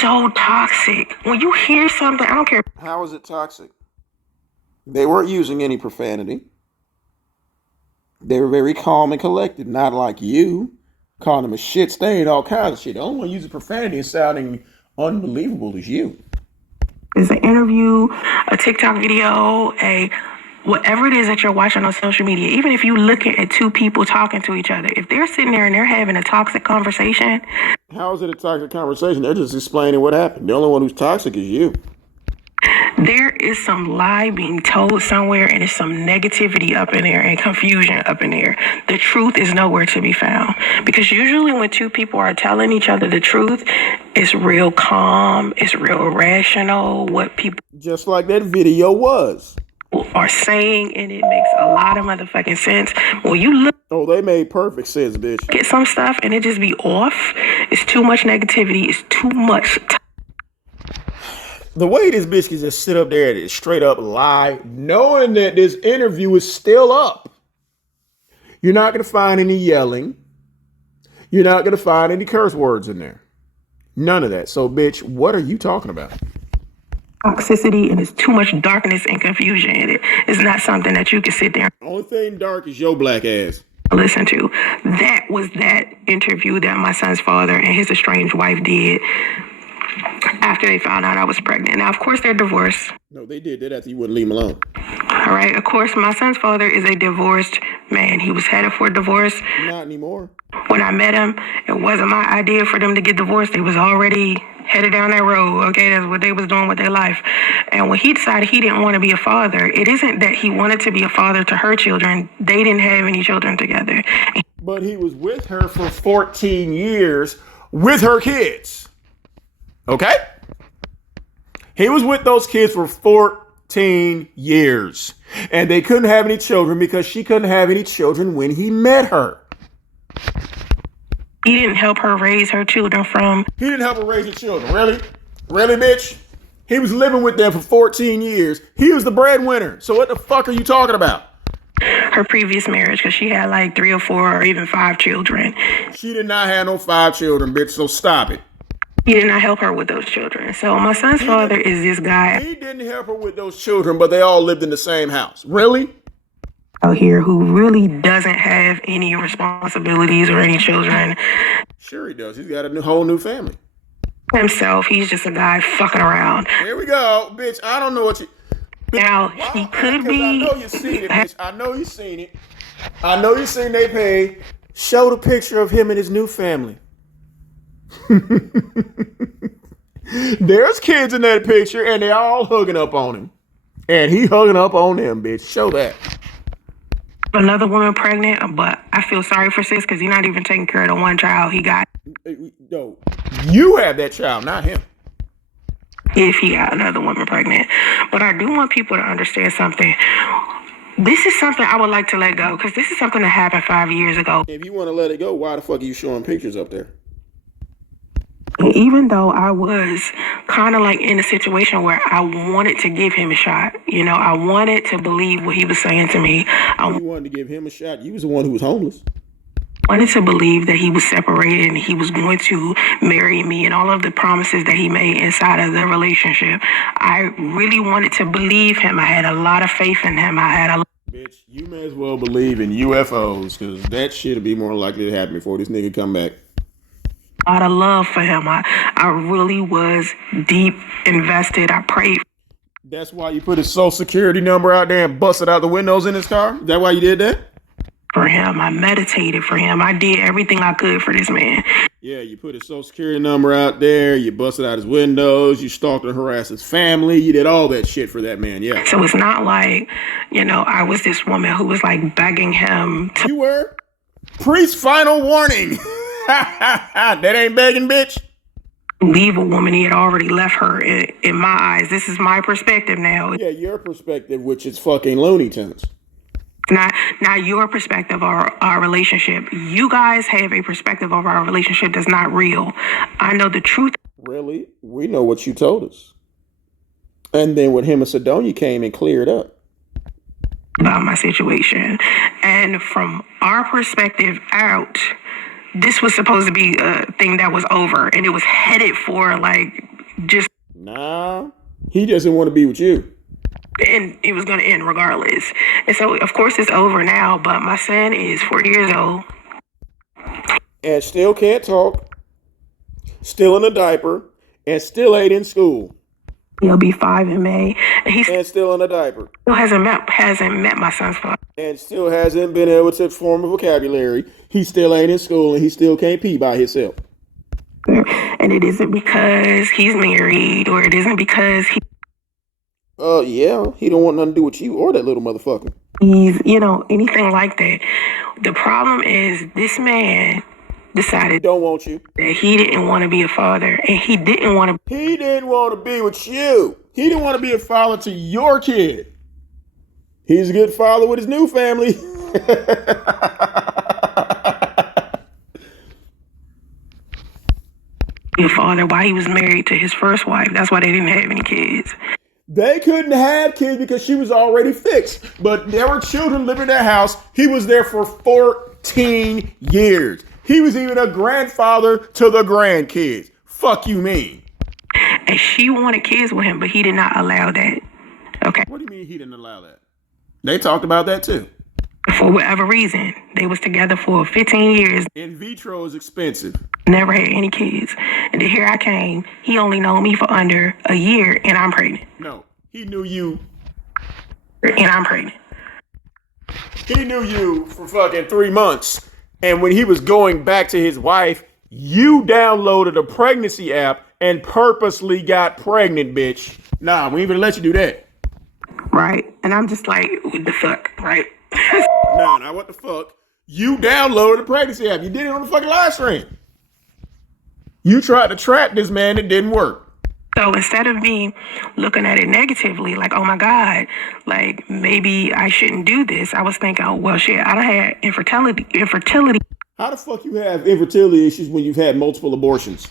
so toxic. When you hear something, I don't care. How is it toxic? They weren't using any profanity. They were very calm and collected, not like you. Calling them a shit stain, all kinds of shit. The only one using profanity and sounding unbelievable is you. It's an interview, a TikTok video, whatever it is that you're watching on social media. Even if you look at two people talking to each other, if they're sitting there and they're having a toxic conversation. How is it a toxic conversation? They're just explaining what happened. The only one who's toxic is you. There is some lie being told somewhere, and there's some negativity up in there and confusion up in there. The truth is nowhere to be found. Because usually when two people are telling each other the truth, it's real calm, it's real rational, what people just like that video was are saying, and it makes a lot of motherfucking sense. When you look, oh, they made perfect sense, bitch. Get some stuff and it just be off. It's too much negativity. It's too much. The way this bitch can just sit up there and straight up lie, knowing that this interview is still up. You're not going to find any yelling. You're not going to find any curse words in there. None of that. So, bitch, what are you talking about? Toxicity, and it's too much darkness and confusion in it. It's not something that you can sit there. The only thing dark is your black ass. Listen to. That was that interview that my son's father and his estranged wife did after they found out I was pregnant. Now, of course, they're divorced. No, they did that after you wouldn't leave them alone. All right. Of course, my son's father is a divorced man. He was headed for divorce. Not anymore. When I met him, it wasn't my idea for them to get divorced. They was already headed down that road. Okay, that's what they was doing with their life. And when he decided he didn't want to be a father, it isn't that he wanted to be a father to her children. They didn't have any children together. But he was with her for 14 years with her kids. Okay? He was with those kids for 14 years. And they couldn't have any children because she couldn't have any children when he met her. He didn't help her raise her children from... He didn't help her raise her children. Really? Really, bitch? He was living with them for 14 years. He was the breadwinner. So what the fuck are you talking about? Her previous marriage, because she had like 3 or 4 or even 5 children. She did not have no 5 children, bitch, so stop it. He did not help her with those children. So my son's father is this guy. He didn't help her with those children, but they all lived in the same house. Really? Out here who really doesn't have any responsibilities or any children. Sure he does. He's got a whole new family. Himself, he's just a guy fucking around. Here we go, bitch. I don't know what you... Now, he could be... I know you've seen it, bitch. I know you've seen it. I know you've seen they pay. Show the picture of him and his new family. There's kids in that picture and they're all hugging up on him. And he hugging up on them, bitch. Show that. another woman pregnant, but I feel sorry for sis because he's not even taking care of the one child he got. No, you have that child, not him. If he got another woman pregnant. But I do want people to understand something. This is something I would like to let go because this is something that happened 5 years ago. If you want to let it go, why the fuck are you showing pictures up there? Even though I was kind of like in a situation where I wanted to give him a shot, you know, I wanted to believe what he was saying to me. You wanted to give him a shot. You was the one who was homeless. I wanted to believe that he was separated and he was going to marry me and all of the promises that he made inside of the relationship. I really wanted to believe him. I had a lot of faith in him. Bitch, you may as well believe in UFOs because that shit will be more likely to happen before this nigga come back. A lot of love for him. I really was deep invested. I prayed. That's why you put his social security number out there and busted out the windows in his car? Is that why you did that? For him. I meditated for him. I did everything I could for this man. Yeah, you put his social security number out there, you busted out his windows, you stalked and harassed his family, you did all that shit for that man, yeah. So it's not like, you know, I was this woman who was like begging him to... You were? Priest final warning. That ain't begging, bitch. Leave a woman. He had already left her in my eyes. This is my perspective now. Yeah, your perspective, which is fucking Looney Tunes. Not your perspective of our relationship. You guys have a perspective of our relationship that's not real. I know the truth. Really? We know what you told us. And then when him and Sidonia came and cleared up about my situation. And from our perspective out, this was supposed to be a thing that was over. And it was headed for like just... Nah, he doesn't want to be with you. And it was going to end regardless. And so, of course, it's over now. But my son is 40 years old. And still can't talk. Still in a diaper. And still ain't in school. He'll be 5 in May. And still in a diaper. Still hasn't met my son's father. And still hasn't been able to form a vocabulary. He still ain't in school and he still can't pee by himself. And it isn't because he's married or it isn't because he... Yeah, he don't want nothing to do with you or that little motherfucker. He's, you know, anything like that. The problem is this man decided don't want you. That he didn't want to be a father and he didn't want to... He didn't want to be with you. He didn't want to be a father to your kid. He's a good father with his new family. Be a father while he was married to his first wife. That's why they didn't have any kids. They couldn't have kids because she was already fixed. But there were children living in their house. He was there for 14 years. He was even a grandfather to the grandkids. Fuck you mean? And she wanted kids with him, but he did not allow that. Okay. What do you mean he didn't allow that? They talked about that too. For whatever reason, they was together for 15 years. In vitro is expensive. Never had any kids. And then here I came. He only known me for under a year and I'm pregnant. No, he knew you. And I'm pregnant. He knew you for fucking 3 months. And when he was going back to his wife, you downloaded a pregnancy app and purposely got pregnant, bitch. Nah, we ain't gonna let you do that. Right. And I'm just like, what the fuck, right? Nah, what the fuck? You downloaded the pregnancy app. You did it on the fucking live stream. You tried to trap this man. It didn't work. So instead of me looking at it negatively, like, oh my God, like maybe I shouldn't do this, I was thinking, oh, well, shit, I done had infertility. How the fuck you have infertility issues when you've had multiple abortions?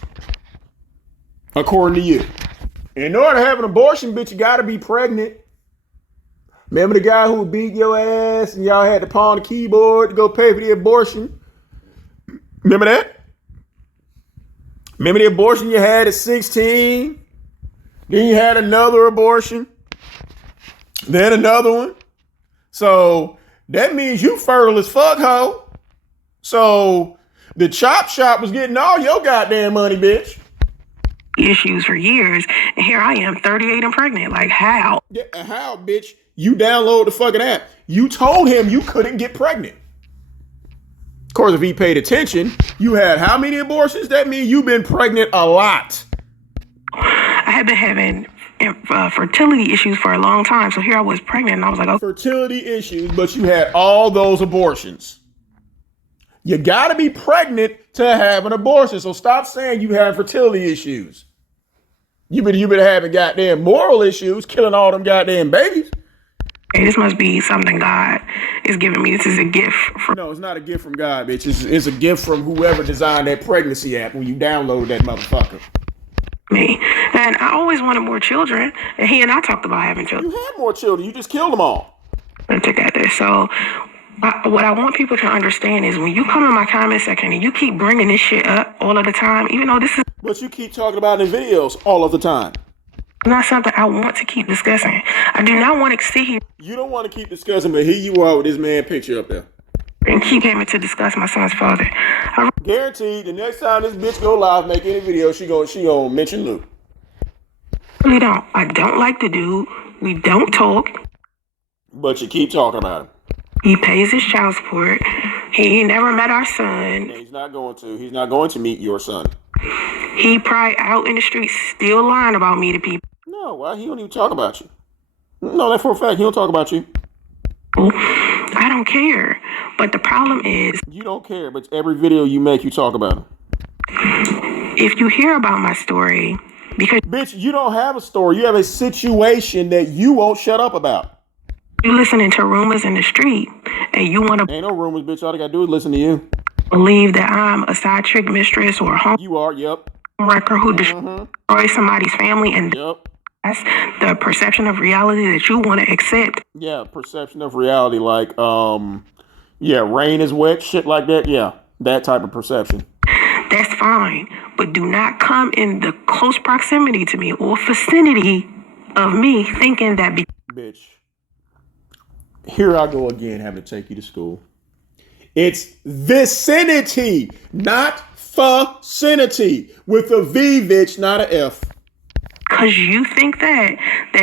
According to you. In order to have an abortion, bitch, you gotta be pregnant. Remember the guy who beat your ass and y'all had to pawn the keyboard to go pay for the abortion? Remember that? Remember the abortion you had at 16? Then you had another abortion. Then another one. So that means you fertile as fuck, ho. So the chop shop was getting all your goddamn money, bitch. Issues for years. And here I am, 38 and pregnant. Like, how? Yeah, how, bitch? You download the fucking app. You told him you couldn't get pregnant. Of course, if he paid attention, you had how many abortions? That means you've been pregnant a lot. I have been having fertility issues for a long time. So here I was pregnant, and I was like, okay. Fertility issues, but you had all those abortions. You got to be pregnant to have an abortion. So stop saying you have fertility issues. You been having goddamn moral issues, killing all them goddamn babies. Hey, this must be something God is giving me. This is a gift. No, it's not a gift from God, bitch. It's a gift from whoever designed that pregnancy app when you downloaded that motherfucker. Me. And I always wanted more children. And he and I talked about having children. You had more children. You just killed them all. Together. So what I want people to understand is when you come in my comment section and you keep bringing this shit up all of the time, even though this is... But you keep talking about it in videos all of the time. Not something I want to keep discussing. I do not want to sit here. You don't want to keep discussing, but here you are with this man picture up there. And keep having to discuss my son's father. Guaranteed, the next time this bitch go live, make any video, she gonna mention Luke. Really don't. I don't like the dude. We don't talk. But you keep talking about him. He pays his child support. He never met our son. He's not going to. He's not going to meet your son. He probably out in the streets still lying about me to people. No, why? He don't even talk about you. No, that for a fact. He don't talk about you. I don't care. But the problem is... You don't care, but every video you make, you talk about him. If you hear about my story, because... Bitch, you don't have a story. You have a situation that you won't shut up about. You listening to rumors in the street, and you want to... Ain't no rumors, bitch. All they gotta do is listen to you. Believe that I'm a side chick mistress or a home... You are, yep. Wrecker who destroys somebody's family, and... Yep. That's the perception of reality that you want to accept. Yeah, perception of reality, like, rain is wet, shit like that. Yeah, that type of perception. That's fine, but do not come in the close proximity to me or vicinity of me thinking that... Bitch, here I go again, having to take you to school. It's vicinity, not vicinity, with a V, bitch, not a F. Because you think that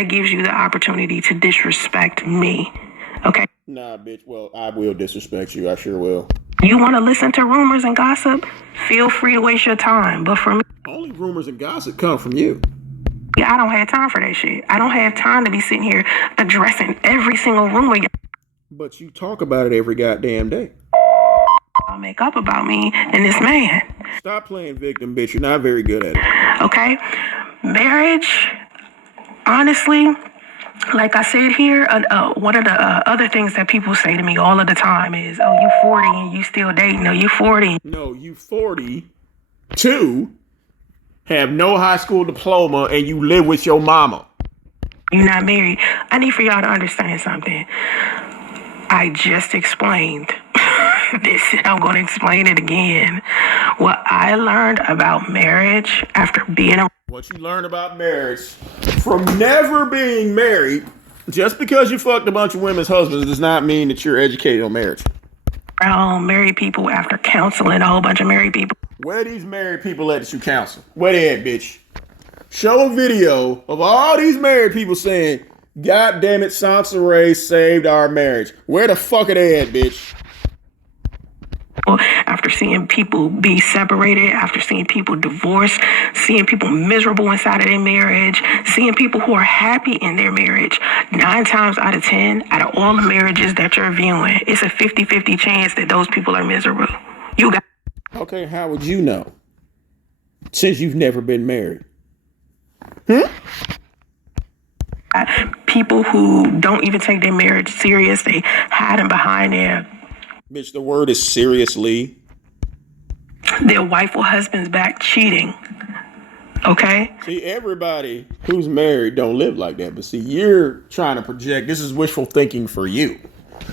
gives you the opportunity to disrespect me, okay? Nah, bitch, well, I will disrespect you. I sure will. You want to listen to rumors and gossip? Feel free to waste your time. But for me... Only rumors and gossip come from you. I don't have time for that shit. I don't have time to be sitting here addressing every single rumor. But you talk about it every goddamn day. I'll make up about me and this man. Stop playing victim, bitch. You're not very good at it. Okay? Marriage, honestly, like I said here, one of the other things that people say to me all of the time is, oh, you 40 and you still dating. No, you 40. No, you 42, have no high school diploma, and you live with your mama. You're not married. I need for y'all to understand something. I just explained this, and I'm going to explain it again. What I learned about marriage after being a... What you learn about marriage from never being married, just because you fucked a bunch of women's husbands does not mean that you're educated on marriage. Married people after counseling a whole bunch of married people. Where these married people at that you counsel? Where they at, bitch? Show a video of all these married people saying, God damn it, Soncerae saved our marriage. Where the fuck are they at, bitch? After seeing people be separated, after seeing people divorced, seeing people miserable inside of their marriage, seeing people who are happy in their marriage, 9 times out of 10, out of all the marriages that you're viewing, it's a 50-50 chance that those people are miserable. You got... Okay, how would you know? Since you've never been married. People who don't even take their marriage serious, they hiding behind Bitch, the word is seriously. Their wife or husband's back cheating. Okay? See, everybody who's married don't live like that. But see, you're trying to project. This is wishful thinking for you.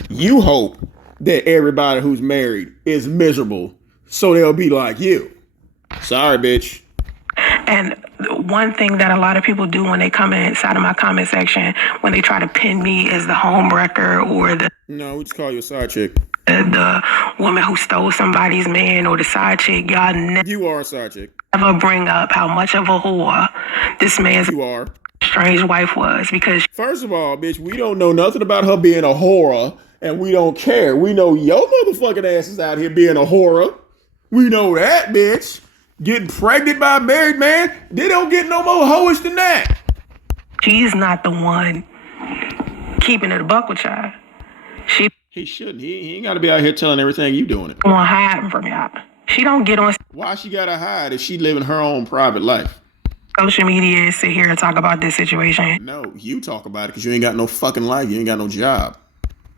You hope that everybody who's married is miserable so they'll be like you. Sorry, bitch. And one thing that a lot of people do when they come inside of my comment section, when they try to pin me as the home wrecker or the... No, we just call you a side chick. The woman who stole somebody's man or the side chick, y'all You are a side chick. Never bring up how much of a whore this man's strange wife was, because... First of all, bitch, we don't know nothing about her being a whore, and we don't care. We know your motherfucking ass is out here being a whore. We know that, bitch. Getting pregnant by a married man, they don't get no more hoish than that. She's not the one keeping it a buck with y'all. He shouldn't. He ain't got to be out here telling everything you doing it. Want hiding from y'all. She don't get on Why she got to hide if she living her own private life? social media and sit here and talk about this situation. No, you talk about it because you ain't got no fucking life. You ain't got no job.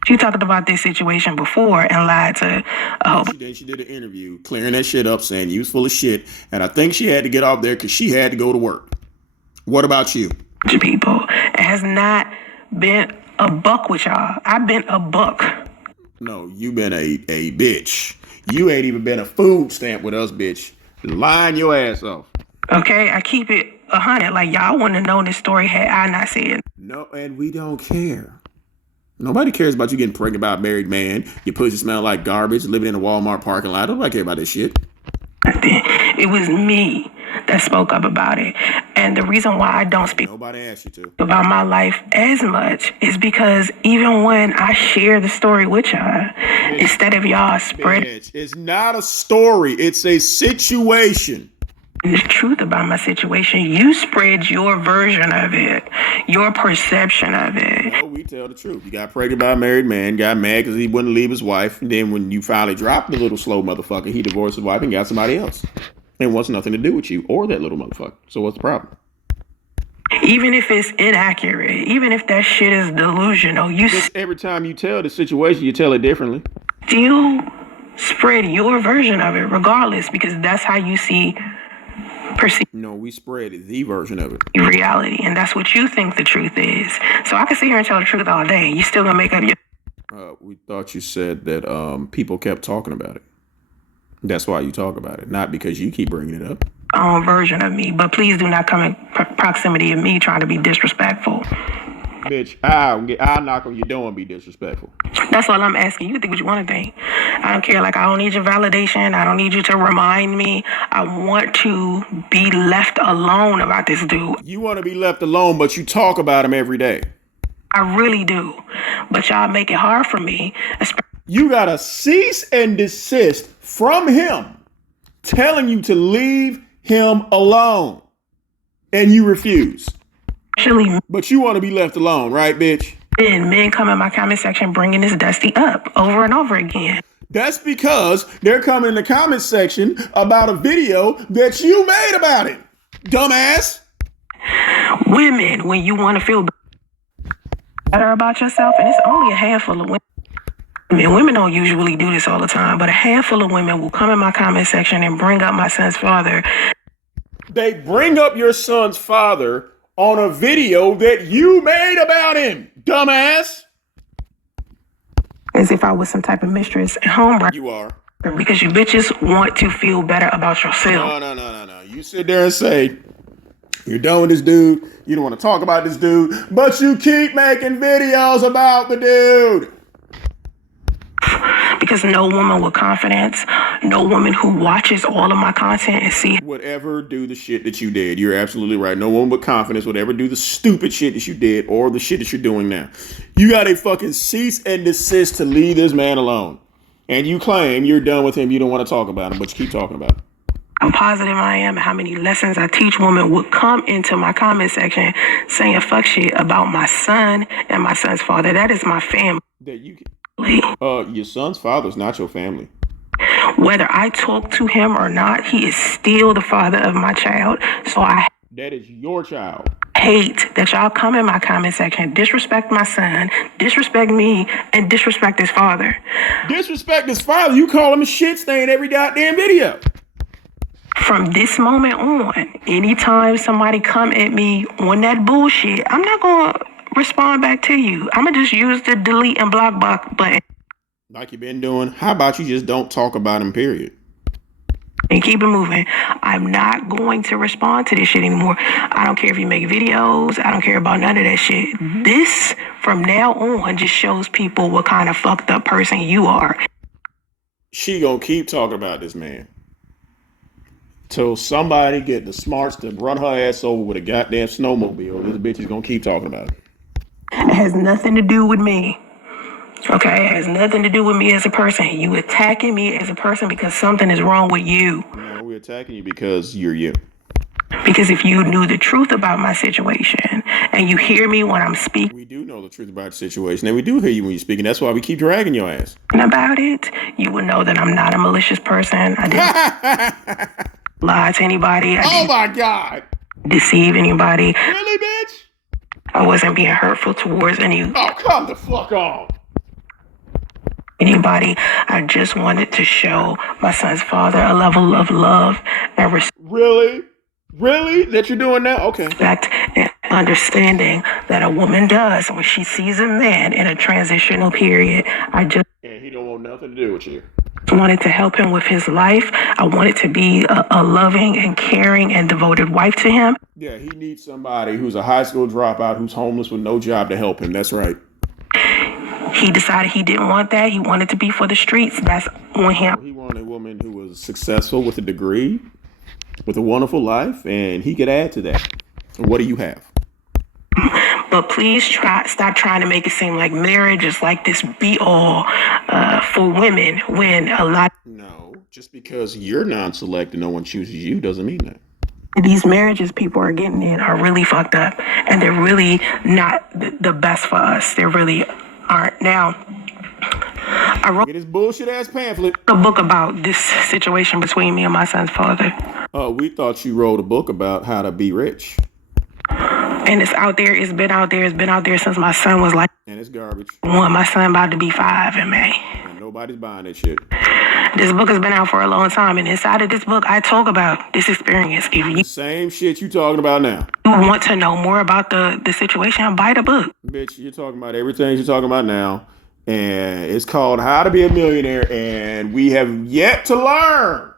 She talked about this situation before and lied to a whole She did an interview clearing that shit up, saying you was full of shit. And I think she had to get off there because she had to go to work. What about you? bunch of people. It has not been a buck with y'all. I've been a buck. No, you been a bitch. You ain't even been a food stamp with us, bitch. Lying your ass off. Okay, I keep it 100. Like, y'all wouldn't have known this story had I not said it. No, and we don't care. Nobody cares about you getting pregnant by a married man. Your pussy smell like garbage, living in a Walmart parking lot. Nobody care about this shit. It was me that spoke up about it. And the reason why I don't speak Nobody asked you to. about my life as much is because even when I share the story with y'all, instead of y'all spreading It's not a story. It's a situation. the truth about my situation, you spread your version of it, your perception of it. No, we tell the truth. You got pregnant by a married man, got mad because he wouldn't leave his wife. And then when you finally dropped the little slow motherfucker, he divorced his wife and got somebody else. It wants nothing to do with you or that little motherfucker. So what's the problem? Even if it's inaccurate, even if that shit is delusional, you Just every time you tell the situation, you tell it differently. still spread your version of it regardless, because that's how you perceive No, we spread the version of it. reality, and that's what you think the truth is. So I can sit here and tell the truth all day. You still gonna make up your We thought you said that people kept talking about it. That's why you talk about it, not because you keep bringing it up. own version of me. But please do not come in proximity of me trying to be disrespectful. Bitch, I'll knock on your door and be disrespectful. That's all I'm asking. You can think what you want to think. I don't care. Like, I don't need your validation. I don't need you to remind me. I want to be left alone about this dude. You want to be left alone, but you talk about him every day. I really do. But y'all make it hard for me. You got to cease and desist from him telling you to leave him alone. And you refuse. Especially But you want to be left alone, right, bitch? men come in my comment section bringing this dusty up over and over again. That's because they're coming in the comment section about a video that you made about it, dumbass. Women, when you want to feel better about yourself, and it's only a handful of women. Women don't usually do this all the time, but a handful of women will come in my comment section and bring up my son's father. They bring up your son's father on a video that you made about him, dumbass. As if I was some type of mistress and homebrew. You are. Because you bitches want to feel better about yourself. No. You sit there and say, you're done with this dude. You don't want to talk about this dude, but you keep making videos about the dude. Because no woman with confidence, no woman who watches all of my content and see Would ever do the shit that you did. You're absolutely right. No one with confidence would ever do the stupid shit that you did or the shit that you're doing now. You got to fucking cease and desist to leave this man alone. And you claim you're done with him. You don't want to talk about him, but you keep talking about him. how positive I am and how many lessons I teach women would come into my comment section saying fuck shit about my son and my son's father. That is my family. That you can. Your son's father's not your family. Whether I talk to him or not, he is still the father of my child. So I That is your child. hate that y'all come in my comment section, disrespect my son, disrespect me, and disrespect his father. Disrespect his father. You call him a shit stain every goddamn video. From this moment on, anytime somebody come at me on that bullshit, I'm not going to respond back to you. I'm going to just use the delete and block button. Like you've been doing. How about you just don't talk about him, period? And keep it moving. I'm not going to respond to this shit anymore. I don't care if you make videos. I don't care about none of that shit. This, from now on, just shows people what kind of fucked up person you are. She gonna keep talking about this man. Till somebody get the smarts to run her ass over with a goddamn snowmobile. This bitch is gonna keep talking about it. It has nothing to do with me. Okay? It has nothing to do with me as a person. You attacking me as a person because something is wrong with you. No, we're attacking you because you're you. Because if you knew the truth about my situation and you hear me when I'm speaking We do know the truth about the situation, and we do hear you when you're speaking. That's why we keep dragging your ass. about it, you would know that I'm not a malicious person. I didn't lie to anybody. Oh my God. Deceive anybody. Really, bitch? I wasn't being hurtful towards Oh, come the fuck on. anybody. I just wanted to show my son's father a level of love and Really? Really? That you're doing that? Okay. respect and understanding that a woman does when she sees a man in a transitional period. I just And he don't want nothing to do with you. wanted to help him with his life. I wanted to be a loving and caring and devoted wife to him. Yeah, he needs somebody who's a high school dropout who's homeless with no job to help him. That's right. He decided he didn't want that. He wanted to be for the streets. That's on him. He wanted a woman who was successful with a degree, with a wonderful life, and he could add to that. What do you have? But please stop trying to make it seem like marriage is like this be-all for women when a lot No, just because you're non-select and no one chooses you doesn't mean that. of these marriages people are getting in are really fucked up. And they're really not the best for us. They really aren't. Now, I wrote Get this bullshit ass pamphlet. a book about this situation between me and my son's father. We thought you wrote a book about how to be rich. And it's out there. It's been out there. It's been out there since my son was like And it's garbage. 1. My son about to be 5 in May. And nobody's buying that shit. This book has been out for a long time. And inside of this book, I talk about this experience. If you Same shit you talking about now. want to know more about the situation, buy the book. Bitch, you're talking about everything you're talking about now. And it's called How to Be a Millionaire. And we have yet to learn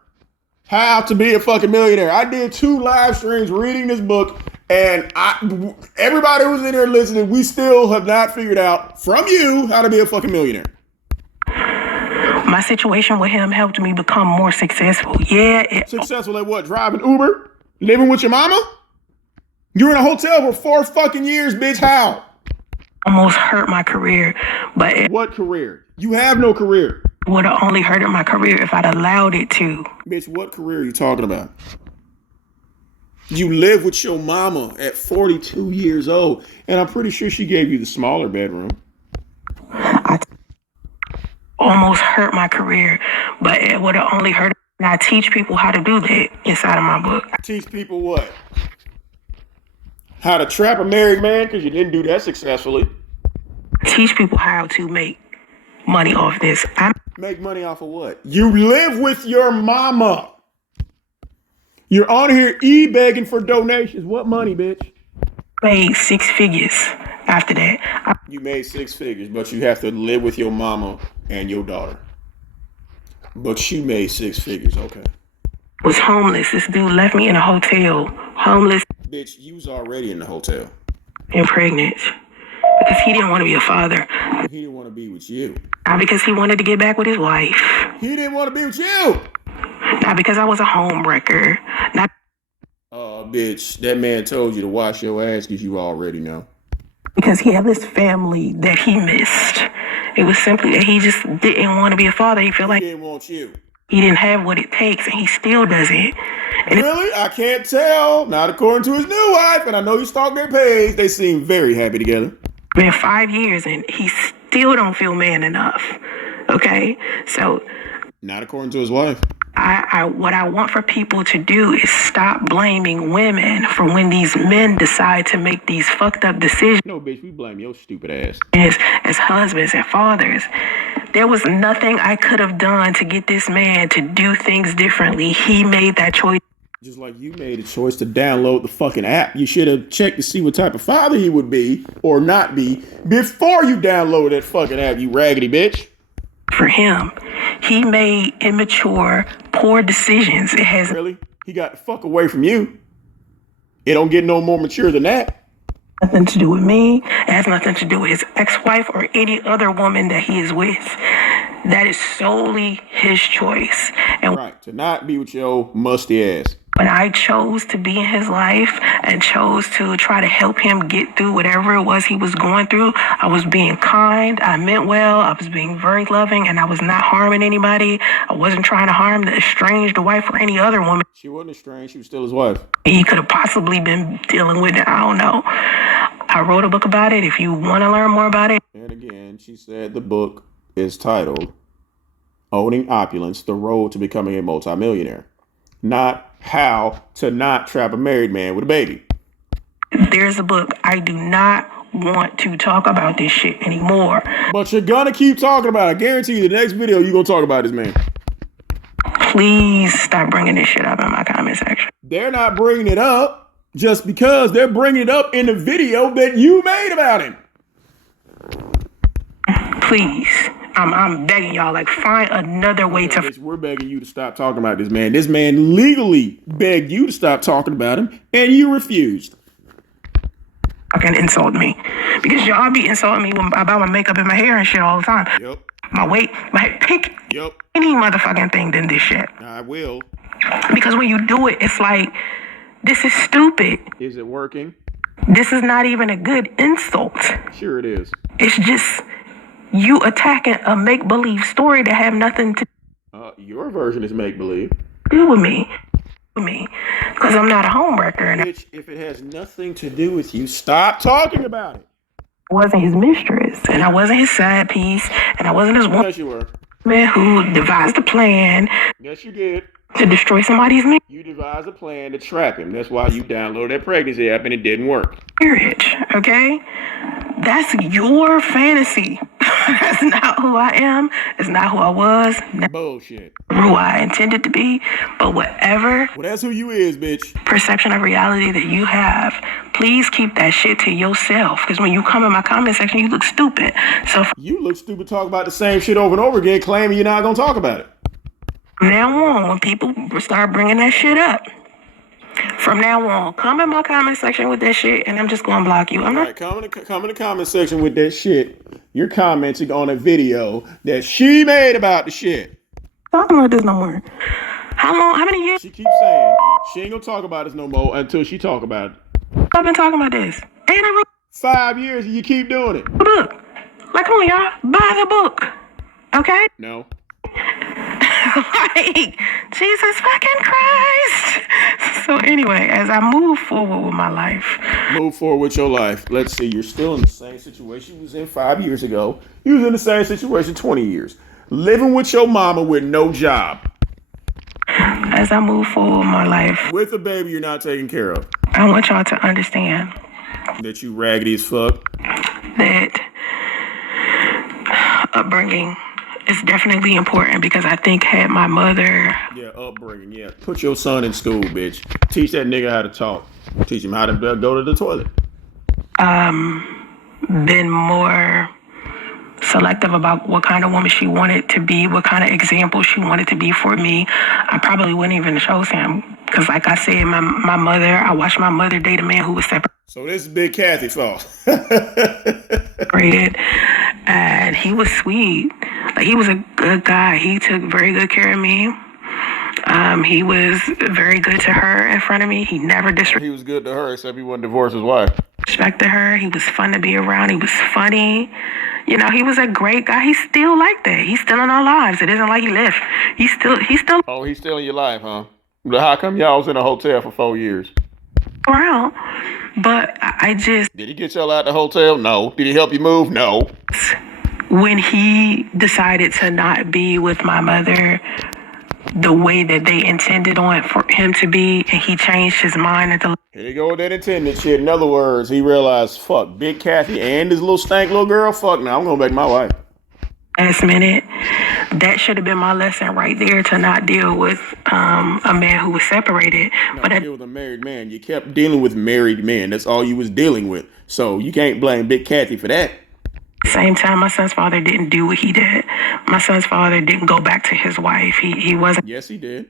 how to be a fucking millionaire. I did 2 live streams reading this book. And everybody who's in there listening, we still have not figured out from you how to be a fucking millionaire. My situation with him helped me become more successful. Yeah, Successful at what? Driving Uber? Living with your mama? You're in a hotel for 4 fucking years, bitch. How? almost hurt my career, but it What career? You have no career. would have only hurted my career if I'd allowed it to. Bitch, what career are you talking about? You live with your mama at 42 years old, and I'm pretty sure she gave you the smaller bedroom. Almost hurt my career, but it would have only hurt. And I teach people how to do that inside of my book. Teach people what? How to trap a married man because you didn't do that successfully. Teach people how to make money off this. I Make money off of what? You live with your mama. You're on here begging for donations. What money, bitch? made 6 figures after that. You made 6 figures, but you have to live with your mama and your daughter. But you made 6 figures, okay. Was homeless. This dude left me in a hotel, homeless Bitch, you was already in the hotel. and pregnant because he didn't want to be a father. He didn't want to be with you. Not because he wanted to get back with his wife. He didn't want to be with you. Not because I was a home wrecker. Not Bitch, that man told you to wash your ass because you already know. because he had this family that he missed. It was simply that he just didn't want to be a father. He felt He like didn't want you. he didn't have what it takes, and he still doesn't. And Really? I can't tell. Not according to his new wife, and I know you stalked their page. They seem very happy together. it's been 5 years, and he still don't feel man enough. Okay? So Not according to his wife. what I want for people to do is stop blaming women for when these men decide to make these fucked up decisions No, bitch, we blame your stupid ass. as husbands and fathers. There was nothing I could have done to get this man to do things differently. He made that choice. Just like you made a choice to download the fucking app. You should have checked to see what type of father he would be or not be before you download that fucking app, you raggedy bitch. For him, he made immature, poor decisions. It has Really? He got the fuck away from you. It don't get no more mature than that. nothing to do with me. It has nothing to do with his ex-wife or any other woman that he is with. That is solely his choice. And right, to not be with your musty ass. when I chose to be in his life and chose to try to help him get through whatever it was he was going through, I was being kind, I meant well, I was being very loving, and I was not harming anybody. I wasn't trying to harm the estranged wife or any other woman. She wasn't estranged, she was still his wife. He could have possibly been dealing with it, I don't know. I wrote a book about it if you want to learn more about it. And again, she said the book is titled Owning Opulence, The Road to Becoming a Multimillionaire. Not how to not trap a married man with a baby. There's a book. I do not want to talk about this shit anymore. But you're gonna keep talking about it. I guarantee you the next video you're gonna talk about this man. Please stop bringing this shit up in my comment section. They're not bringing it up just because they're bringing it up in the video that you made about him. Please. I'm begging y'all, like, find another way to... We're begging you to stop talking about this man. This man legally begged you to stop talking about him, and you refused. Fucking insult me. Because y'all be insulting me about my makeup and my hair and shit all the time. Yep. My weight, pick Yep. any motherfucking thing than this shit. I will. Because when you do it, it's like, this is stupid. Is it working? This is not even a good insult. Sure it is. It's just... you attacking a make-believe story that have nothing to Your version is make-believe. do with me. Because I'm not a homewrecker. And Bitch, if it has nothing to do with you, stop talking about it. I wasn't his mistress. And I wasn't his side piece. And I wasn't his woman Yes, you were. who devised a plan Yes, you did. to destroy somebody's You devised a plan to trap him. That's why you downloaded that pregnancy app and it didn't work. marriage. Okay? That's your fantasy. That's not who I am. It's not who I was. Never Bullshit. who I intended to be. But whatever Well, that's who you is, bitch. perception of reality that you have, please keep that shit to yourself. Because when you come in my comment section, you look stupid. So You look stupid talking about the same shit over and over again, claiming you're not going to talk about it. from now on, when people start bringing that shit up, from now on, come in my comment section with that shit, and I'm just going to block you. I'm not. Right, come in the comment section with that shit. You're commenting on a video that she made about the shit. Talking about this no more. How many years She keeps saying she ain't gonna talk about this no more until she talk about it. I've been talking about this? And I wrote 5 years and you keep doing it. the book. Like, come on, y'all. Buy the book. Okay? No. Like, Jesus fucking Christ. So anyway, as I move forward with my life. Move forward with your life. Let's see, you're still in the same situation you was in 5 years ago. You was in the same situation 20 years. Living with your mama with no job. As I move forward with my life, With a baby you're not taking care of. I want y'all to understand That you raggedy as fuck. that upbringing is definitely important, because I think had my mother Yeah, upbringing, yeah. Put your son in school, bitch. Teach that nigga how to talk. Teach him how to go to the toilet. been more selective about what kind of woman she wanted to be, what kind of example she wanted to be for me, I probably wouldn't even have chose him. Because like I said, my mother, I watched my mother date a man who was So this is Big Kathie's fault. separated, and he was sweet. Like, he was a good guy. He took very good care of me. He was very good to her in front of me. He never He was good to her, except he wouldn't divorce his wife. disrespected her. He was fun to be around. He was funny. You know, he was a great guy. He's still like that. He's still in our lives. It isn't like he left. He's still Oh, he's still in your life, huh? But how come y'all was in a hotel for 4 years? around. But I just, Did he get y'all out the hotel? No. Did he help you move? No. when he decided to not be with my mother the way that they intended on for him to be, and he changed his mind at the Here you go with that intended shit. In other words, he realized, fuck, Big Kathie and this little stank little girl, fuck, now I'm going back to my wife. last minute, that should have been my lesson right there, to not deal with a man who was separated. No, But deal with a married man. You kept dealing with married men. That's all you was dealing with. So you can't blame Big Kathie for that. at the same time, my son's father didn't do what he did. My son's father didn't go back to his wife. He wasn't Yes, he did.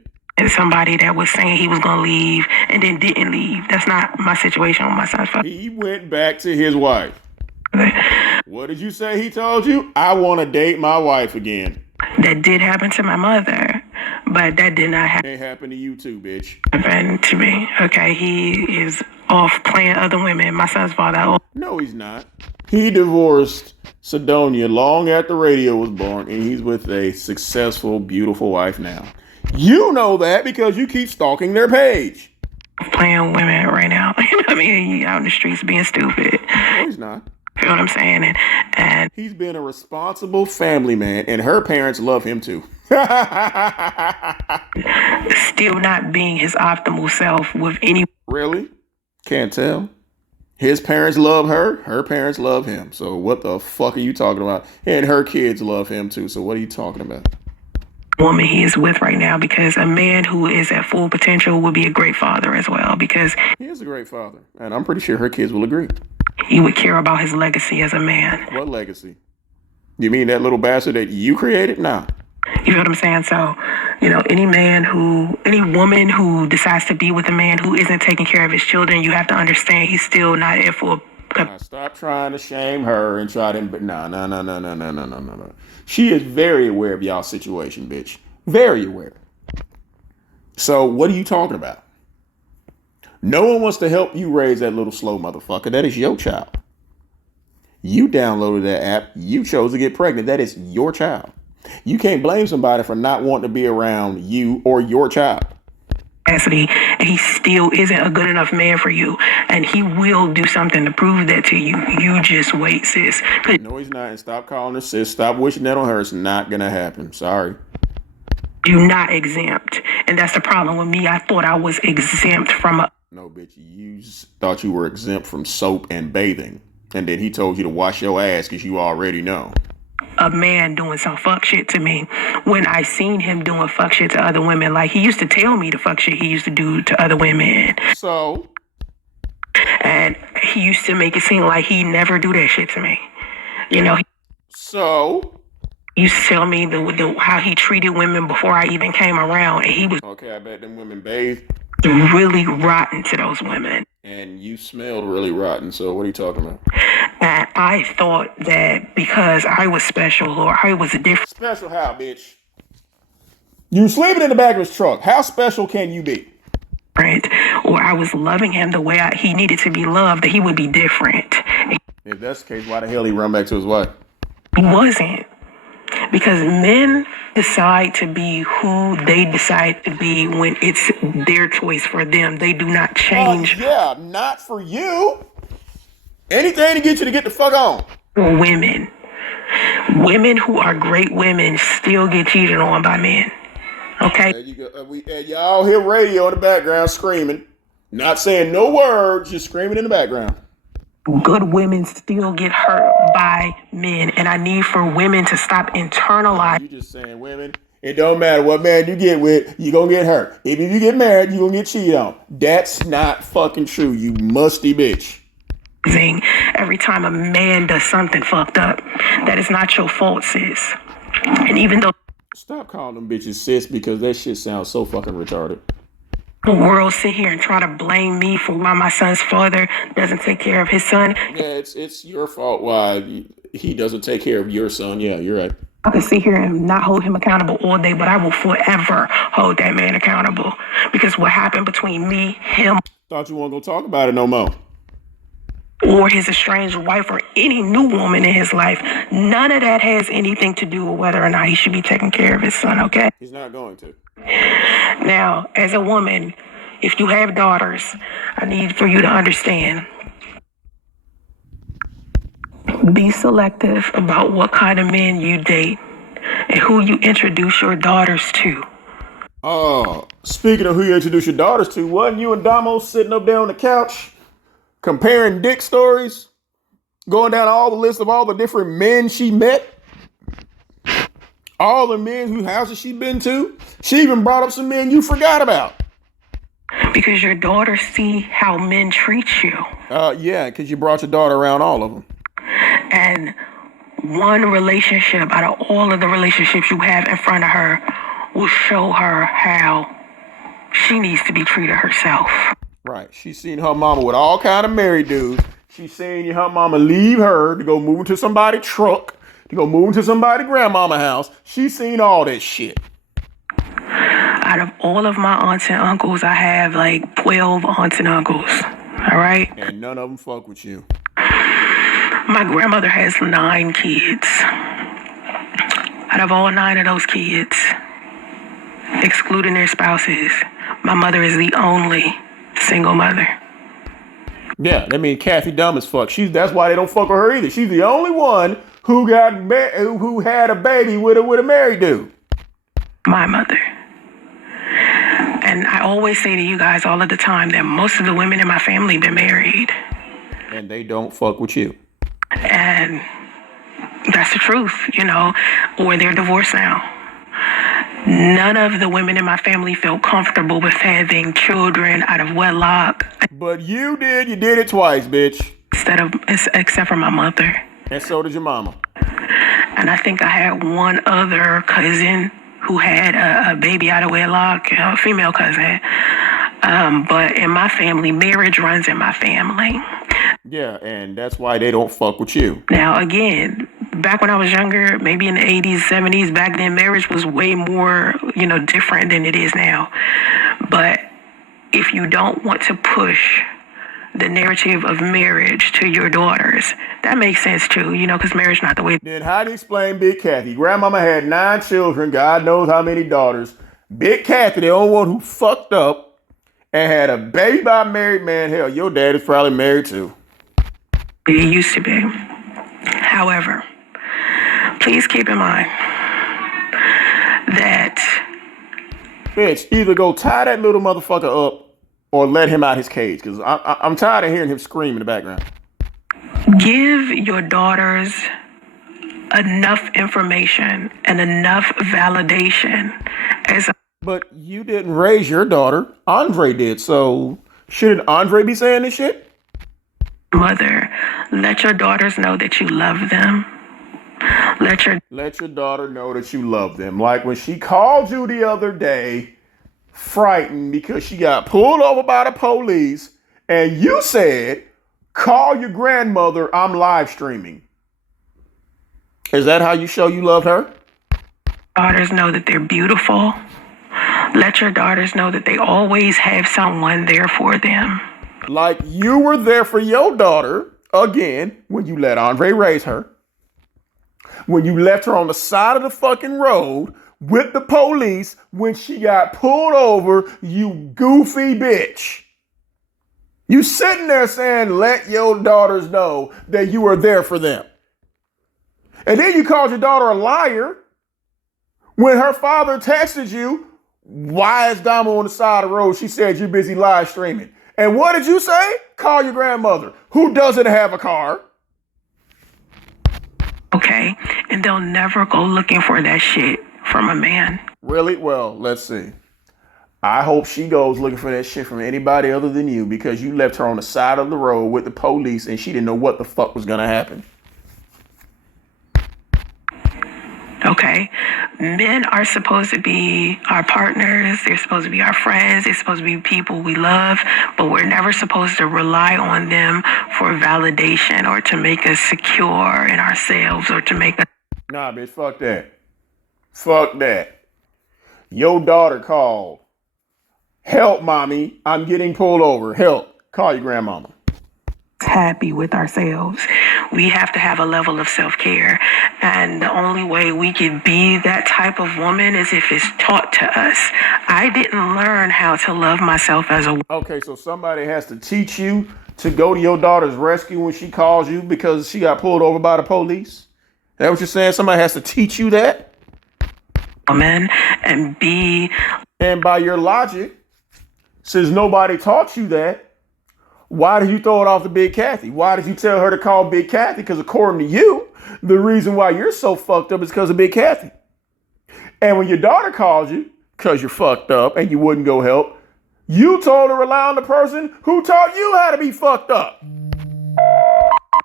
somebody that was saying he was going to leave and then didn't leave. That's not my situation with my son's father. He went back to his wife. What did you say he told you? I want to date my wife again. That did happen to my mother, but that did not happen. It happened to you too, bitch. Happened to me. Okay, he is off playing other women. My son's father. No, he's not. He divorced Sidonia long after radio was born, and he's with a successful, beautiful wife now. You know that because you keep stalking their page. Playing women right now. You know what I mean? He out in the streets being stupid. No, he's not. You know what I'm saying? And he's been a responsible family man, and her parents love him too. Still not being his optimal self with any. Really? Can't tell. His parents love her parents love him. So what the fuck are you talking about? And her kids love him too. So what are you talking about? Woman he is with right now, because a man who is at full potential would be a great father as well, because he is a great father, and I'm pretty sure her kids will agree. He would care about his legacy as a man. What legacy? You mean that little bastard that you created? Nah. You know what I'm saying? So, you know, any woman who decides to be with a man who isn't taking care of his children, you have to understand he's still not at full. Stop trying to shame her and try to. No. She is very aware of y'all's situation, bitch. Very aware. So what are you talking about? No one wants to help you raise that little slow motherfucker. That is your child. You downloaded that app. You chose to get pregnant. That is your child. You can't blame somebody for not wanting to be around you or your child. And he still isn't a good enough man for you. And he will do something to prove that to you. You just wait, sis. No, he's not. And stop calling her sis. Stop wishing that on her. It's not going to happen. Sorry. You're not exempt. And that's the problem with me. I thought I was exempt from a... No, bitch. You thought you were exempt from soap and bathing. And then he told you to wash your ass because you already know. A man doing some fuck shit to me when I seen him doing fuck shit to other women. Like, he used to tell me the fuck shit he used to do to other women. So? And he used to make it seem like he never do that shit to me. You know? So? He used to tell me how he treated women before I even came around. And he was... Okay, I bet them women bathed. Really rotten to those women. And you smelled really rotten, so what are you talking about? And I thought that because I was special or I was different. Special how, bitch? You sleeping in the back of his truck. How special can you be? Or I was loving him the way he needed to be loved, that he would be different. If that's the case, why the hell he run back to his wife? He wasn't. Because men decide to be who they decide to be when it's their choice for them. They do not change. Yeah, not for you. Anything to get you to get the fuck on. Women who are great women still get cheated on by men. Okay? There you go. Y'all hear radio in the background screaming. Not saying no words, just screaming in the background. Good women still get hurt by men, and I need for women to stop internalizing. You just saying women. It don't matter what man you get with, you gonna get hurt. If you get married, you gonna get cheated on. That's not fucking true, you musty bitch. Every time a man does something fucked up, that is not your fault, sis. And even though... Stop calling them bitches sis, because that shit sounds so fucking retarded. The world sit here and try to blame me for why my son's father doesn't take care of his son. Yeah, it's your fault why he doesn't take care of your son. Yeah, you're right. I can sit here and not hold him accountable all day, but I will forever hold that man accountable. Because what happened between me, him... Thought you weren't gonna talk about it no more. Or his estranged wife or any new woman in his life, none of that has anything to do with whether or not he should be taking care of his son, okay? He's not going to. Now, as a woman, if you have daughters, I need for you to understand. Be selective about what kind of men you date and who you introduce your daughters to. Oh, speaking of who you introduce your daughters to, wasn't you and Damo sitting up there on the couch comparing dick stories? Going down all the list of all the different men she met? All the men whose houses she been to? She even brought up some men you forgot about. Because your daughters see how men treat you. Yeah, because you brought your daughter around all of them. And one relationship out of all of the relationships you have in front of her will show her how she needs to be treated herself. Right. She's seen her mama with all kind of married dudes. She's seen her mama leave her to go move into somebody's truck You gonna move into somebody's grandmama house. She's seen all that shit. Out of all of my aunts and uncles, I have like 12 aunts and uncles. All right? And none of them fuck with you. My grandmother has 9 kids. Out of all 9 of those kids, excluding their spouses, my mother is the only single mother. Yeah, that means Kathie dumb as fuck. That's why they don't fuck with her either. She's the only one who who had a baby with a married dude. My mother. And I always say to you guys all of the time that most of the women in my family been married. And they don't fuck with you. And that's the truth, or they're divorced now. None of the women in my family feel comfortable with having children out of wedlock. But you did. You did it twice, bitch. Except for my mother. And so did your mama. And I think I had one other cousin who had a baby out of wedlock, a female cousin. But in my family, marriage runs in my family. Yeah, and that's why they don't fuck with you. Now, again, back when I was younger, maybe in the 80s, 70s, back then, marriage was way more, different than it is now. But if you don't want to push the narrative of marriage to your daughters, that makes sense too, because marriage not the way. Then how do you explain Big Kathie? Grandmama had 9 children, God knows how many daughters. Big Kathie, the only one who fucked up and had a baby by a married man. Hell, your dad is probably married too. It used to be. However, please keep in mind that... Bitch, either go tie that little motherfucker up or let him out his cage, because I'm tired of hearing him scream in the background. Give your daughters enough information and enough validation as... But you didn't raise your daughter. Andre did. So shouldn't Andre be saying this shit? Mother, let your daughters know that you love them. Let your daughter know that you love them. Like when she called you the other day, frightened because she got pulled over by the police, and you said, call your grandmother, I'm live streaming. Is that how you show you love her? Daughters know that they're beautiful. Let your daughters know that they always have someone there for them. Like you were there for your daughter, again, when you let Andre raise her. When you left her on the side of the fucking road with the police when she got pulled over, you goofy bitch. You sitting there saying, let your daughters know that you are there for them. And then you called your daughter a liar when her father texted you, why is Damo on the side of the road? She said you're busy live streaming. And what did you say? Call your grandmother, who doesn't have a car. Okay, and they'll never go looking for that shit from a man. Really? Well, let's see. I hope she goes looking for that shit from anybody other than you, because you left her on the side of the road with the police and she didn't know what the fuck was gonna happen. Okay, men are supposed to be our partners. They're supposed to be our friends. They're supposed to be people we love, but we're never supposed to rely on them for validation or to make us secure in ourselves or to make us... Nah, bitch, fuck that. Fuck that. Your daughter called. Help, mommy. I'm getting pulled over. Help. Call your grandmama. Happy with ourselves. We have to have a level of self-care, and the only way we can be that type of woman is if it's taught to us. I didn't learn how to love myself as a... Okay, so somebody has to teach you to go to your daughter's rescue when she calls you because she got pulled over by the police? Is that what you're saying? Somebody has to teach you that? Woman, and be... And by your logic, since nobody taught you that, why did you throw it off to Big Kathie? Why did you tell her to call Big Kathie? Because according to you, the reason why you're so fucked up is because of Big Kathie. And when your daughter calls you, because you're fucked up and you wouldn't go help, you told her to rely on the person who taught you how to be fucked up.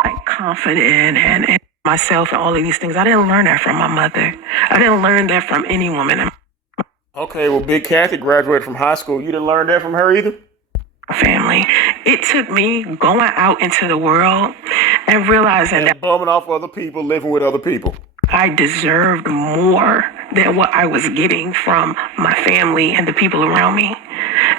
Like confident and myself and all of these things. I didn't learn that from my mother. I didn't learn that from any woman. Okay, well, Big Kathie graduated from high school. You didn't learn that from her either? Family. It took me going out into the world and realizing that bumming off other people, living with other people. I deserved more than what I was getting from my family and the people around me.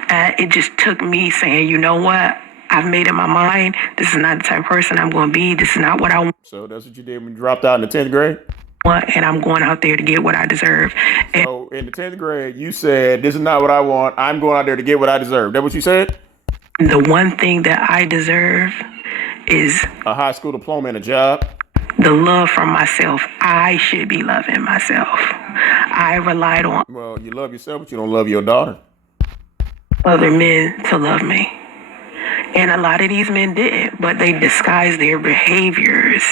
It just took me saying, you know what? I've made up my mind. This is not the type of person I'm going to be. This is not what I want. So that's what you did when you dropped out in the 10th grade? And I'm going out there to get what I deserve. So in the 10th grade, you said, this is not what I want. I'm going out there to get what I deserve. That what you said? The one thing that I deserve is a high school diploma and a job. The love from myself. I should be loving myself. I relied on. Well, you love yourself, but you don't love your daughter. Other men to love me. And a lot of these men didn't, but they disguised their behaviors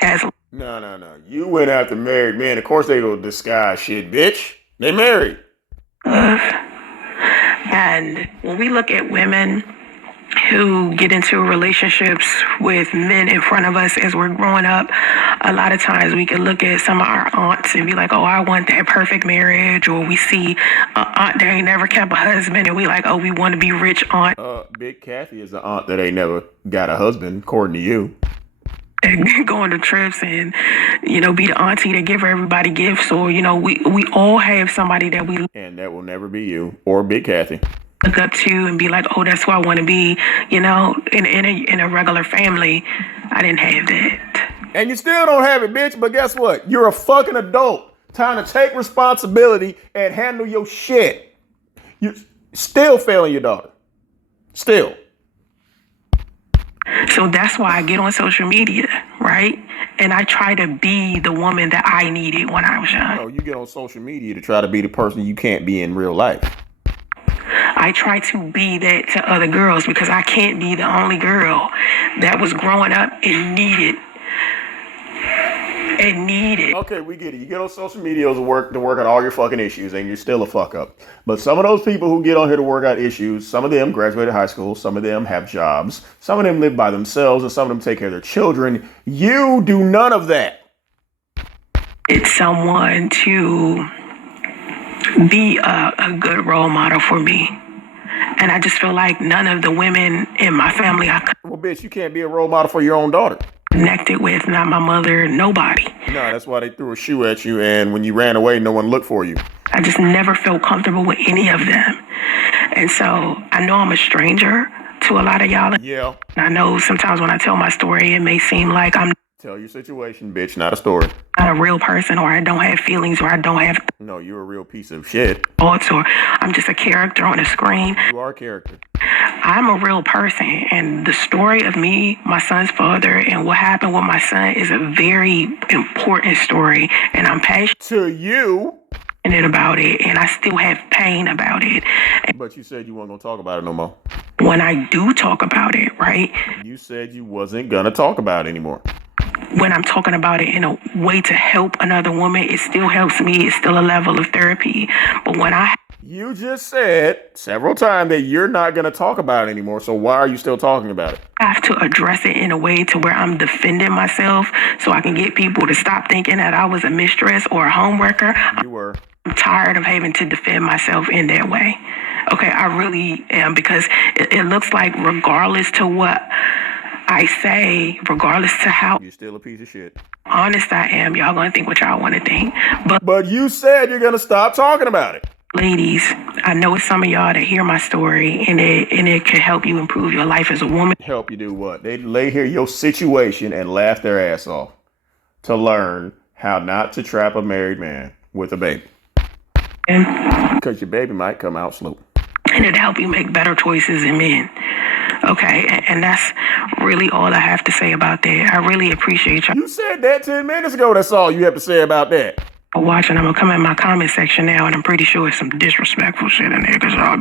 as. No. You went after married men. Of course they go disguise shit, bitch. They married. And when we look at women who get into relationships with men in front of us as we're growing up, a lot of times we can look at some of our aunts and be like, oh, I want that perfect marriage. Or we see an aunt that ain't never kept a husband and we like, oh, we want to be rich aunt. Big Kathie is an aunt that ain't never got a husband, according to you. And go on the trips and, be the auntie that give everybody gifts. Or, we all have somebody that we. And that will never be you or Big Kathie. Look up to and be like, oh, that's who I want to be, in a regular family. I didn't have that. And you still don't have it, bitch. But guess what? You're a fucking adult. Time to take responsibility and handle your shit. You're still failing your daughter. Still. So that's why I get on social media, right? And I try to be the woman that I needed when I was young. No, you get on social media to try to be the person you can't be in real life. I try to be that to other girls because I can't be the only girl that was growing up and needed. Okay, we get it. You get on social media to work on all your fucking issues, and you're still a fuck up. But some of those people who get on here to work out issues, some of them graduated high school, some of them have jobs, some of them live by themselves, and some of them take care of their children. You do none of that. It's someone to be a good role model for me. And I just feel like none of the women in my family Well, bitch, you can't be a role model for your own daughter. Connected with, not my mother, nobody. No, that's why they threw a shoe at you, and when you ran away, no one looked for you. I just never felt comfortable with any of them. And so I know I'm a stranger to a lot of y'all. Yeah. I know sometimes when I tell my story, it may seem like I'm. Tell your situation, bitch, not a story. Not a real person, or I don't have feelings, or I don't have. No, you're a real piece of shit. Thoughts, or I'm just a character on a screen. You are a character. I'm a real person, and the story of me, my son's father, and what happened with my son is a very important story, and I'm passionate to you about it, and I still have pain about it. But you said you weren't gonna talk about it no more. When I do talk about it, right? You said you wasn't gonna talk about it anymore. When I'm talking about it in a way to help another woman, it still helps me. It's still a level of therapy. But when you just said several times that you're not going to talk about it anymore. So why are you still talking about it? I have to address it in a way to where I'm defending myself so I can get people to stop thinking that I was a mistress or a homewrecker. You were. I'm tired of having to defend myself in that way. Okay, I really am, because it looks like regardless to what I say, regardless to how you're still a piece of shit. Honest I am, y'all gonna think what y'all want to think. But you said you're gonna stop talking about it. Ladies, I know it's some of y'all that hear my story and it can help you improve your life as a woman. Help you do what? They lay here your situation and laugh their ass off to learn how not to trap a married man with a baby. Because your baby might come out slow. And it'll help you make better choices in men. Okay, and that's really all I have to say about that. I really appreciate y'all. You said that 10 minutes ago. That's all you have to say about that. Watching, I'm gonna come in my comment section now, and I'm pretty sure it's some disrespectful shit in there because y'all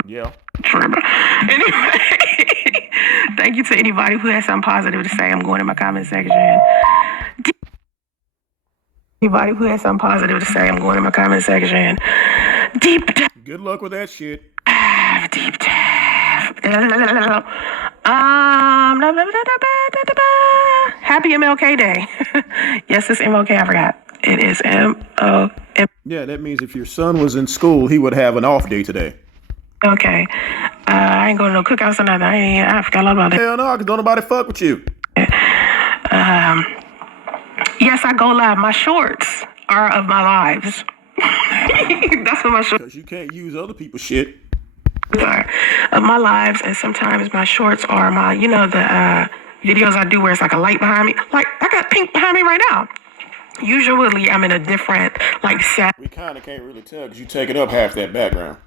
tripping. Anyway, thank you to anybody who has something positive to say. I'm going in my comment section. Anybody who has something positive to say, I'm going in my comment section. Deep dive. Good luck with that shit. Deep dive. Happy MLK Day. Yes, it's MLK. I forgot. It is MLK. Yeah, that means if your son was in school, he would have an off day today. Okay. I ain't going to no cookouts or nothing. I forgot a lot about that. Hell no, because don't nobody fuck with you. Yes, I go live. My shorts are of my lives. That's what my shorts Because you can't use other people's shit. are, of my lives, and sometimes my shorts are my, the videos I do where it's like a light behind me. Like, I got pink behind me right now. Usually I'm in a different, like, set. We kind of can't really tell because you taking up half that background.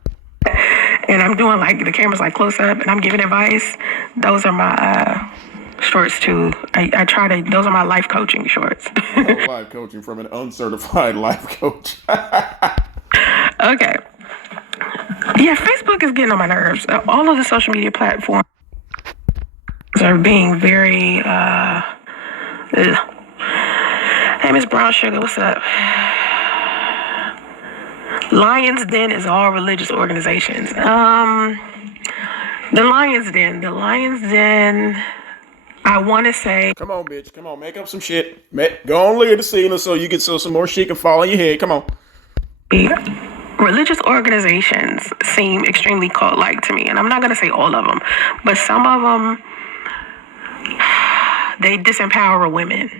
And I'm doing, like, the camera's, like, close up, and I'm giving advice. Those are my shorts, too. I try to, those are my life coaching shorts. Life coaching from an uncertified life coach. Okay. Yeah, Facebook is getting on my nerves. All of the social media platforms are being very, Hey, Miss Brown Sugar, what's up? Lion's Den is all religious organizations. The Lion's Den, I want to say... Come on, bitch. Come on, make up some shit. Go on, look at the scene so you can so some more shit can fall in your head. Come on. Religious organizations seem extremely cult-like to me, and I'm not going to say all of them, but some of them, they disempower women.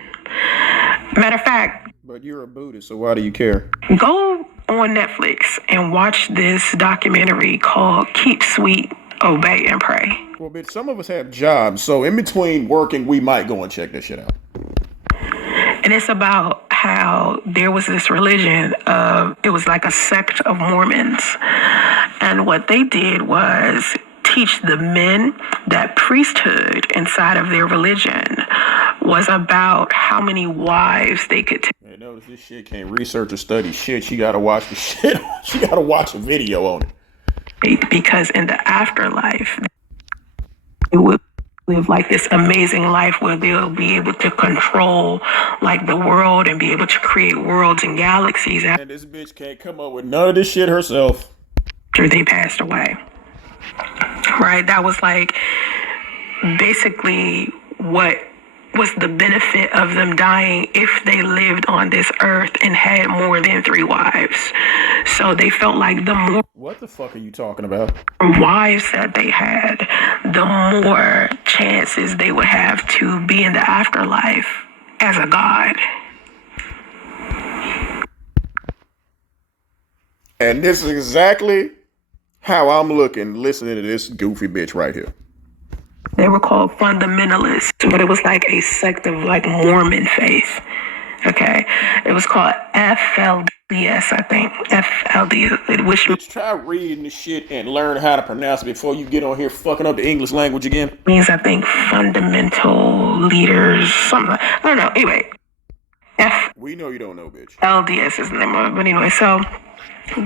Matter of fact... But you're a Buddhist, so why do you care? Go on Netflix and watch this documentary called Keep Sweet, Obey, and Pray. Well, bitch, some of us have jobs, so in between working, we might go and check this shit out. And it's about how there was this religion of, it was like a sect of Mormons. And what they did was teach the men that priesthood inside of their religion was about how many wives they could take. Man, notice this shit can't research or study shit. She gotta watch the shit. She gotta watch a video on it. Because in the afterlife, they will live like this amazing life where they'll be able to control like the world and be able to create worlds and galaxies And this bitch can't come up with none of this shit herself. After they passed away. Right? That was like basically what was the benefit of them dying if they lived on this earth and had more than 3 wives. So they felt like the more... What the fuck are you talking about? Wives that they had, the more chances they would have to be in the afterlife as a god. And this is exactly how I'm listening to this goofy bitch right here. They were called fundamentalists, but it was like a sect of like Mormon faith. Okay, it was called FLDS, I think. FLDS, which Bitch, try reading this shit and learn how to pronounce it before you get on here fucking up the English language again. means, I think, fundamental leaders, something. I don't know. Anyway, We know you don't know, bitch. FLDS is the name of it. But anyway, so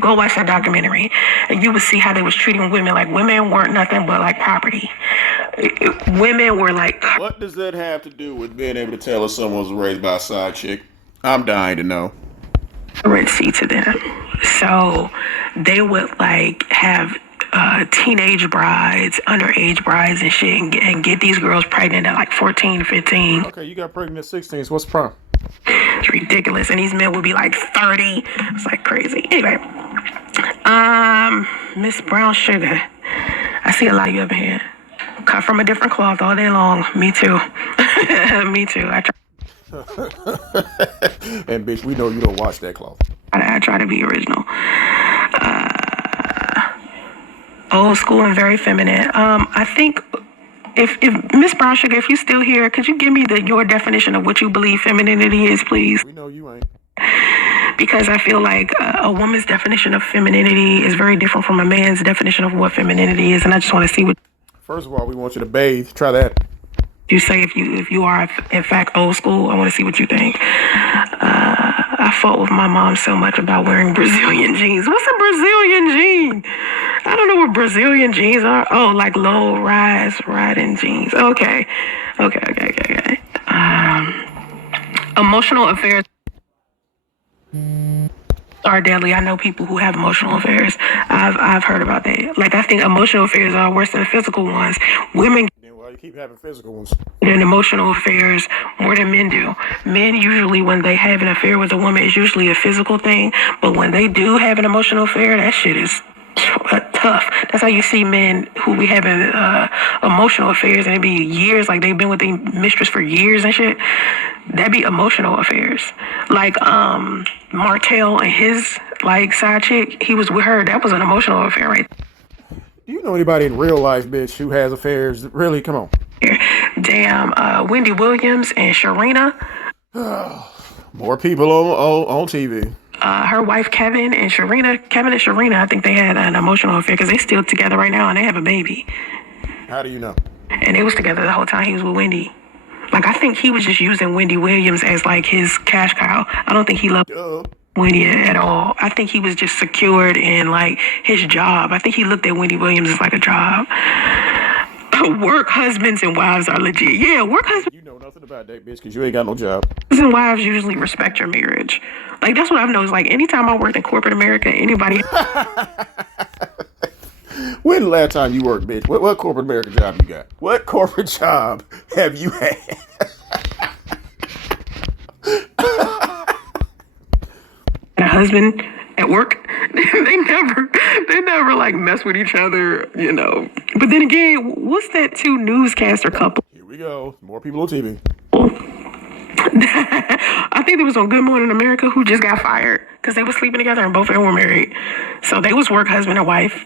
go watch that documentary, and you would see how they was treating women. Like, women weren't nothing but like property. Women were like... What does that have to do with being able to tell if someone was raised by a side chick? I'm dying to know. Currency to them. So they would like have teenage brides, underage brides and shit, and get these girls pregnant at like 14, 15. Okay, you got pregnant at 16, so what's the problem? It's ridiculous. And these men would be like 30. It's like crazy. Anyway, Miss Brown Sugar, I see a lot of you up here. Cut from a different cloth all day long. Me too. Me too. And bitch, we know you don't watch that cloth. I try to be original. Old school and very feminine. I think if Miss Brown Sugar, if you still here, could you give me your definition of what you believe femininity is, please? We know you ain't. Because I feel like a woman's definition of femininity is very different from a man's definition of what femininity is, and I just want to see what... First of all, we want you to bathe. Try that. You say if you are in fact old school. I want to see what you think. I fought with my mom so much about wearing Brazilian jeans. What's a Brazilian jean? I don't know what Brazilian jeans are. Oh, like low rise riding jeans. Okay. Emotional affairs are deadly. I know people who have emotional affairs. I've heard about that. Like, I think emotional affairs are worse than physical ones. Women You keep having physical ones. in emotional affairs more than men do. Men usually, when they have an affair with a woman, it's usually a physical thing. But when they do have an emotional affair, that shit is tough. That's how you see men who be having emotional affairs, and it be years, like they've been with their mistress for years and shit. That'd be emotional affairs. Like Martell and his like side chick, he was with her. That was an emotional affair right Do you know anybody in real life, bitch, who has affairs? Really? Come on. there. Damn, Wendy Williams and Sharina. More people on TV. Her wife Kevin and Sharina, I think they had an emotional affair because they still together right now and they have a baby. How do you know? And they was together the whole time he was with Wendy. Like, I think he was just using Wendy Williams as like his cash cow. I don't think he loved Wendy at all. I think he was just secured in like his job. I think he looked at Wendy Williams as like a job. Work husbands and wives are legit. Yeah, work husbands. You know nothing about that, bitch, because you ain't got no job. And wives usually respect your marriage. Like, that's what I've noticed. Like, anytime I worked in corporate America, anybody. When the last time you worked, bitch? What corporate America job you got? What corporate job have you had? A husband at work, they never like mess with each other, you know. But then again, what's that two newscaster couple? Here we go. More people on TV. I think they was on Good Morning America who just got fired because they were sleeping together and both of them were married. So they was work husband and wife,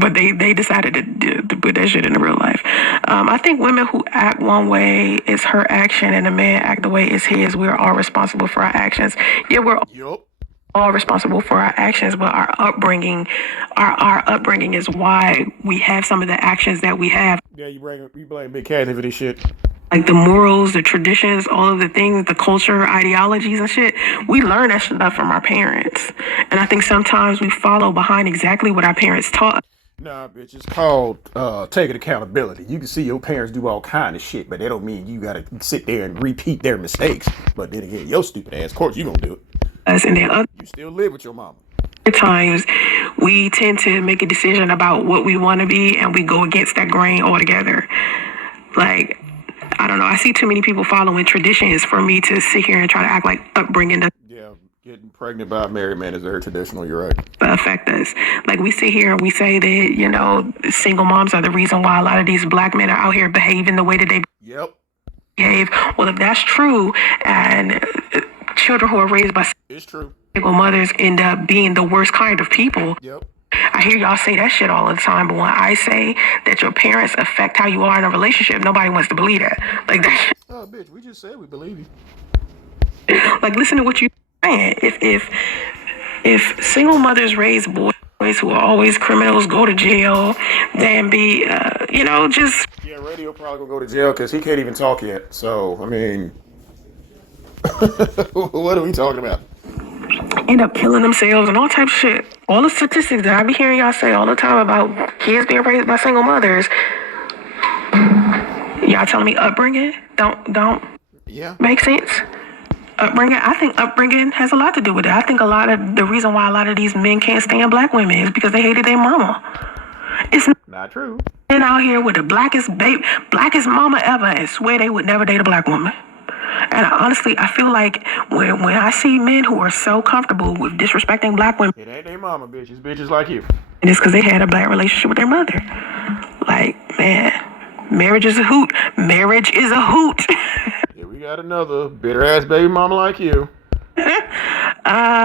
but they decided to put that shit into real life. I think women who act one way is her action and the man act the way is his. We're all responsible for our actions. Yeah, we're all responsible for our actions, but our upbringing is why we have some of the actions that we have. Yeah, you blame Big Kathie for this shit. Like the morals, the traditions, all of the things, the culture, ideologies and shit, we learn that stuff from our parents. And I think sometimes we follow behind exactly what our parents taught. Nah, bitch, it's called taking accountability. You can see your parents do all kind of shit, but that don't mean you gotta sit there and repeat their mistakes. But then again, your stupid ass, of course you gonna do it. And then other you still live with your mama. times we tend to make a decision about what we want to be and we go against that grain altogether. Like, I don't know, I see too many people following traditions for me to sit here and try to act like upbringing doesn't getting pregnant by a married man is very traditional, you're right. affect us. Like, we sit here and we say that, you know, single moms are the reason why a lot of these black men are out here behaving the way that they behave. Well, if that's true, and children who are raised by single mothers end up being the worst kind of people. I hear y'all say that shit all the time, but when I say that your parents affect how you are in a relationship, nobody wants to believe that. Like, that shit. Oh, bitch, we just said we believe you. Like, listen to what you saying. If single mothers raise boys who are always criminals, go to jail, then be, you know, just... Yeah, Radio probably gonna go to jail because he can't even talk yet. So, I mean... what are we talking about? End up killing themselves and all types of shit. All the statistics that I be hearing y'all say all the time about kids being raised by single mothers. Y'all telling me upbringing don't make sense? Upbringing, I think upbringing has a lot to do with it. I think a lot of the reason why a lot of these men can't stand black women is because they hated their mama. It's not true. Men out here with the blackest mama ever and swear they would never date a black woman. And honestly, I feel like when I see men who are so comfortable with disrespecting black women, it ain't their mama, bitch. It's bitches like you. And it's because they had a bad relationship with their mother. Like, man, marriage is a hoot. Marriage is a hoot. Yeah, we got another bitter ass baby mama like you.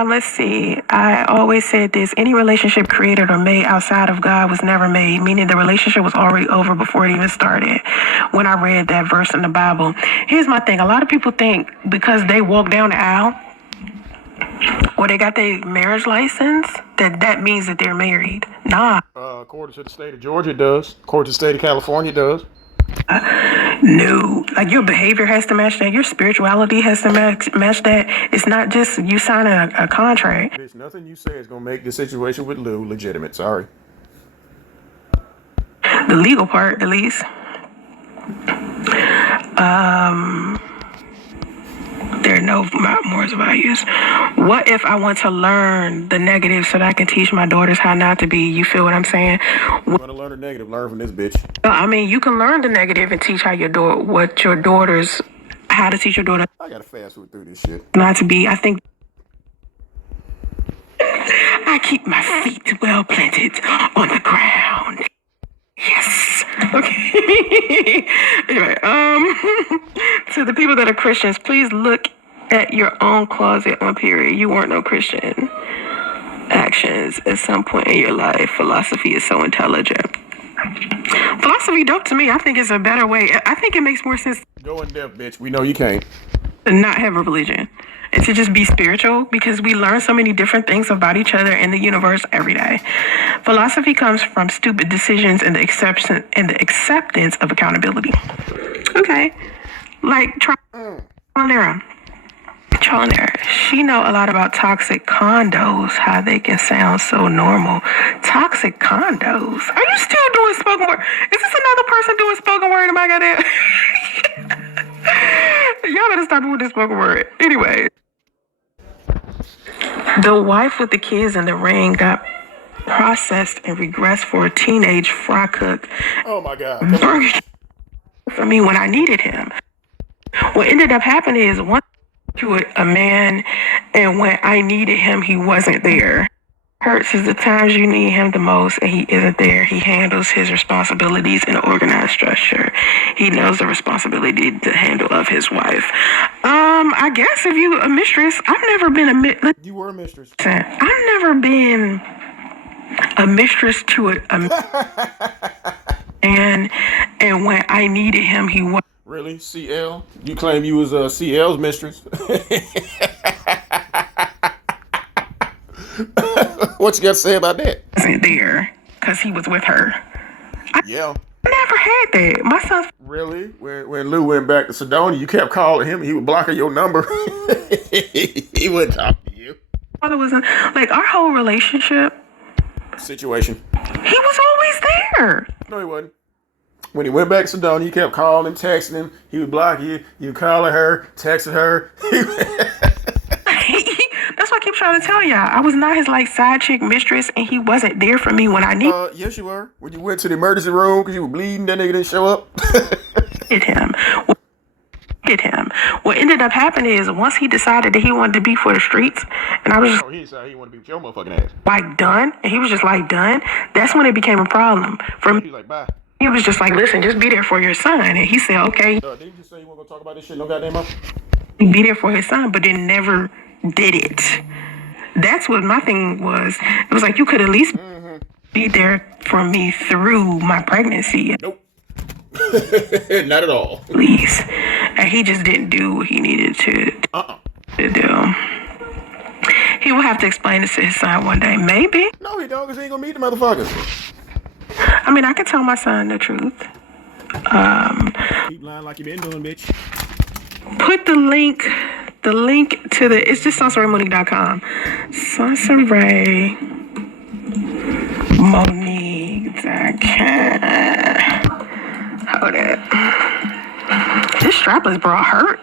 Let's see. I always said this: any relationship created or made outside of God was never made, meaning the relationship was already over before it even started. When I read that verse in the Bible, here's my thing: a lot of people think because they walk down the aisle or they got their marriage license that means that they're married. Nah. According to the state of Georgia, it does. According to the state of California, it does. No, like your behavior has to match that. Your spirituality has to match that. It's not just you signing a contract. Bitch, nothing you say is gonna make the situation with Lou legitimate. Sorry. The legal part, at least. There are no morals values. What if I want to learn the negative so that I can teach my daughters how not to be? You feel what I'm saying? You want to learn the negative? Learn from this bitch. I mean, you can learn the negative and teach how how to teach your daughter. I gotta fast forward through this shit. Not to be. I think I keep my feet well planted on the ground. Yes. Okay. Anyway, To the people that are Christians, please look at your own closet on period. You weren't no Christian. Actions at some point in your life. Philosophy is so intelligent. Philosophy dope to me. I think it's a better way. I think it makes more sense Go in depth, bitch. We know you can't. to not have a religion and to just be spiritual, because we learn so many different things about each other in the universe every day. Philosophy comes from stupid decisions and the acceptance of accountability. Okay, like trial and error. Trial and error. She know a lot about toxic condos, how they can sound so normal. Toxic condos. Are you still doing spoken word? Is this another person doing spoken word in my goddamn? Y'all better stop doing this spoken word. Anyway, the wife with the kids in the ring got processed and regressed for a teenage fry cook. Oh my God. For me when I needed him. What ended up happening is one to a man, and when I needed him, he wasn't there. Hurts is the times you need him the most and he isn't there. He handles his responsibilities in an organized structure. He knows the responsibility to handle of his wife. I guess if you a mistress, I've never been a You were a mistress. I've never been a mistress to a man, and when I needed him, he was. Really? CL? You claim you was CL's mistress? What you got to say about that? Wasn't there because he was with her. Yeah. I never had that. My son's Really? When Lou went back to Sedona, you kept calling him. He was blocking your number. He wouldn't talk to you. father was like our whole relationship. Situation. He was always there. No, he wasn't. When he went back to Sedona, you kept calling him, texting him. He would block you. You calling her, texting her. That's what I keep trying to tell y'all. I was not his like side chick mistress, and he wasn't there for me when I needed Yes, you were. When you went to the emergency room because you were bleeding, that nigga didn't show up. him. What ended up happening is once he decided that he wanted to be for the streets, and I was just He decided he wanted to be with your motherfucking ass. like done, and he was just like done. That's when it became a problem for He me. was like, bye. He was just like, listen, just be there for your son, and he said, okay, Didn't you just say you weren't gonna talk about this shit no goddamn more? be there for his son, but then never did it. That's what my thing was. It was like you could at least be there for me through my pregnancy. Nope. Not at all. Please. And he just didn't do what he needed to do. He will have to explain this to his son one day. Maybe. No, he don't, because he ain't gonna meet the motherfuckers. I mean, I can tell my son the truth. Keep lying like you been doing, bitch. Put the link to it's just Soncerae.com. Soncerae Monique.com. Hold it. This strapless bra hurt.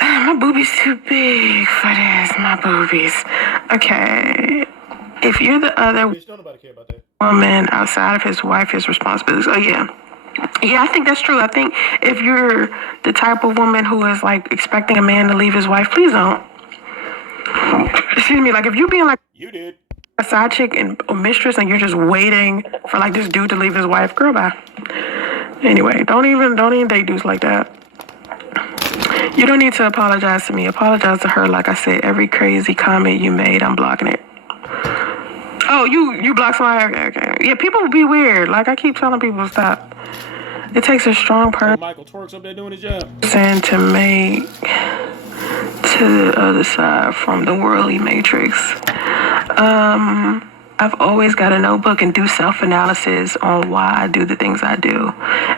My boobies too big for this. My boobies. Okay. If you're the other Bitch, don't nobody care about that. woman outside of his wife, his responsibilities. Oh yeah. Yeah, I think that's true. I think if you're the type of woman who is like expecting a man to leave his wife, please don't. Excuse me, like if you being like You did. a side chick and a mistress and you're just waiting for like this dude to leave his wife, girl, bye. Anyway, don't even date dudes like that. You don't need to apologize to me. Apologize to her. Like I said, every crazy comment you made, I'm blocking it. Oh, you block somebody? Okay. Yeah, people will be weird. Like I keep telling people to stop. It takes a strong Michael Twerk's up there doing his job. person to make to the other side from the worldly matrix. I've always got a notebook and do self-analysis on why I do the things I do,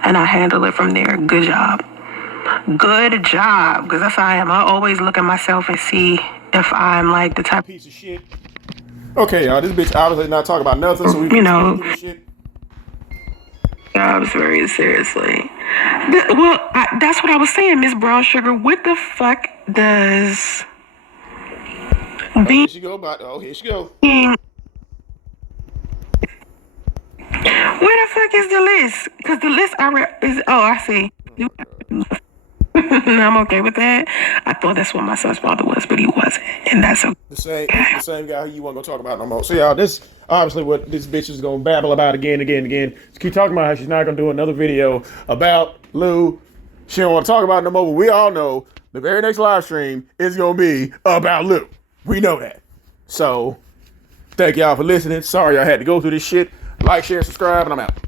and I handle it from there. Good job. Good job, because that's how I am. I always look at myself and see if I'm like the type Piece of shit. Okay, y'all, this bitch obviously not talking about nothing, so we shit. jobs very seriously. That's what I was saying, Miss Brown Sugar. What the fuck does Here she go, here she go. being... Where the fuck is the list? Because the list I read is... Oh, I see. I'm okay with that. I thought that's what my son's father was, but he wasn't. And that's okay. The same guy who you weren't gonna talk about no more. So y'all, this obviously what this bitch is gonna babble about again. Just keep talking about how she's not gonna do another video about Lou She don't want to talk about it no more, but we all know the very next live stream is going to be about Lou. We know that. So, thank y'all for listening. Sorry I had to go through this shit. Like, share, subscribe, and I'm out.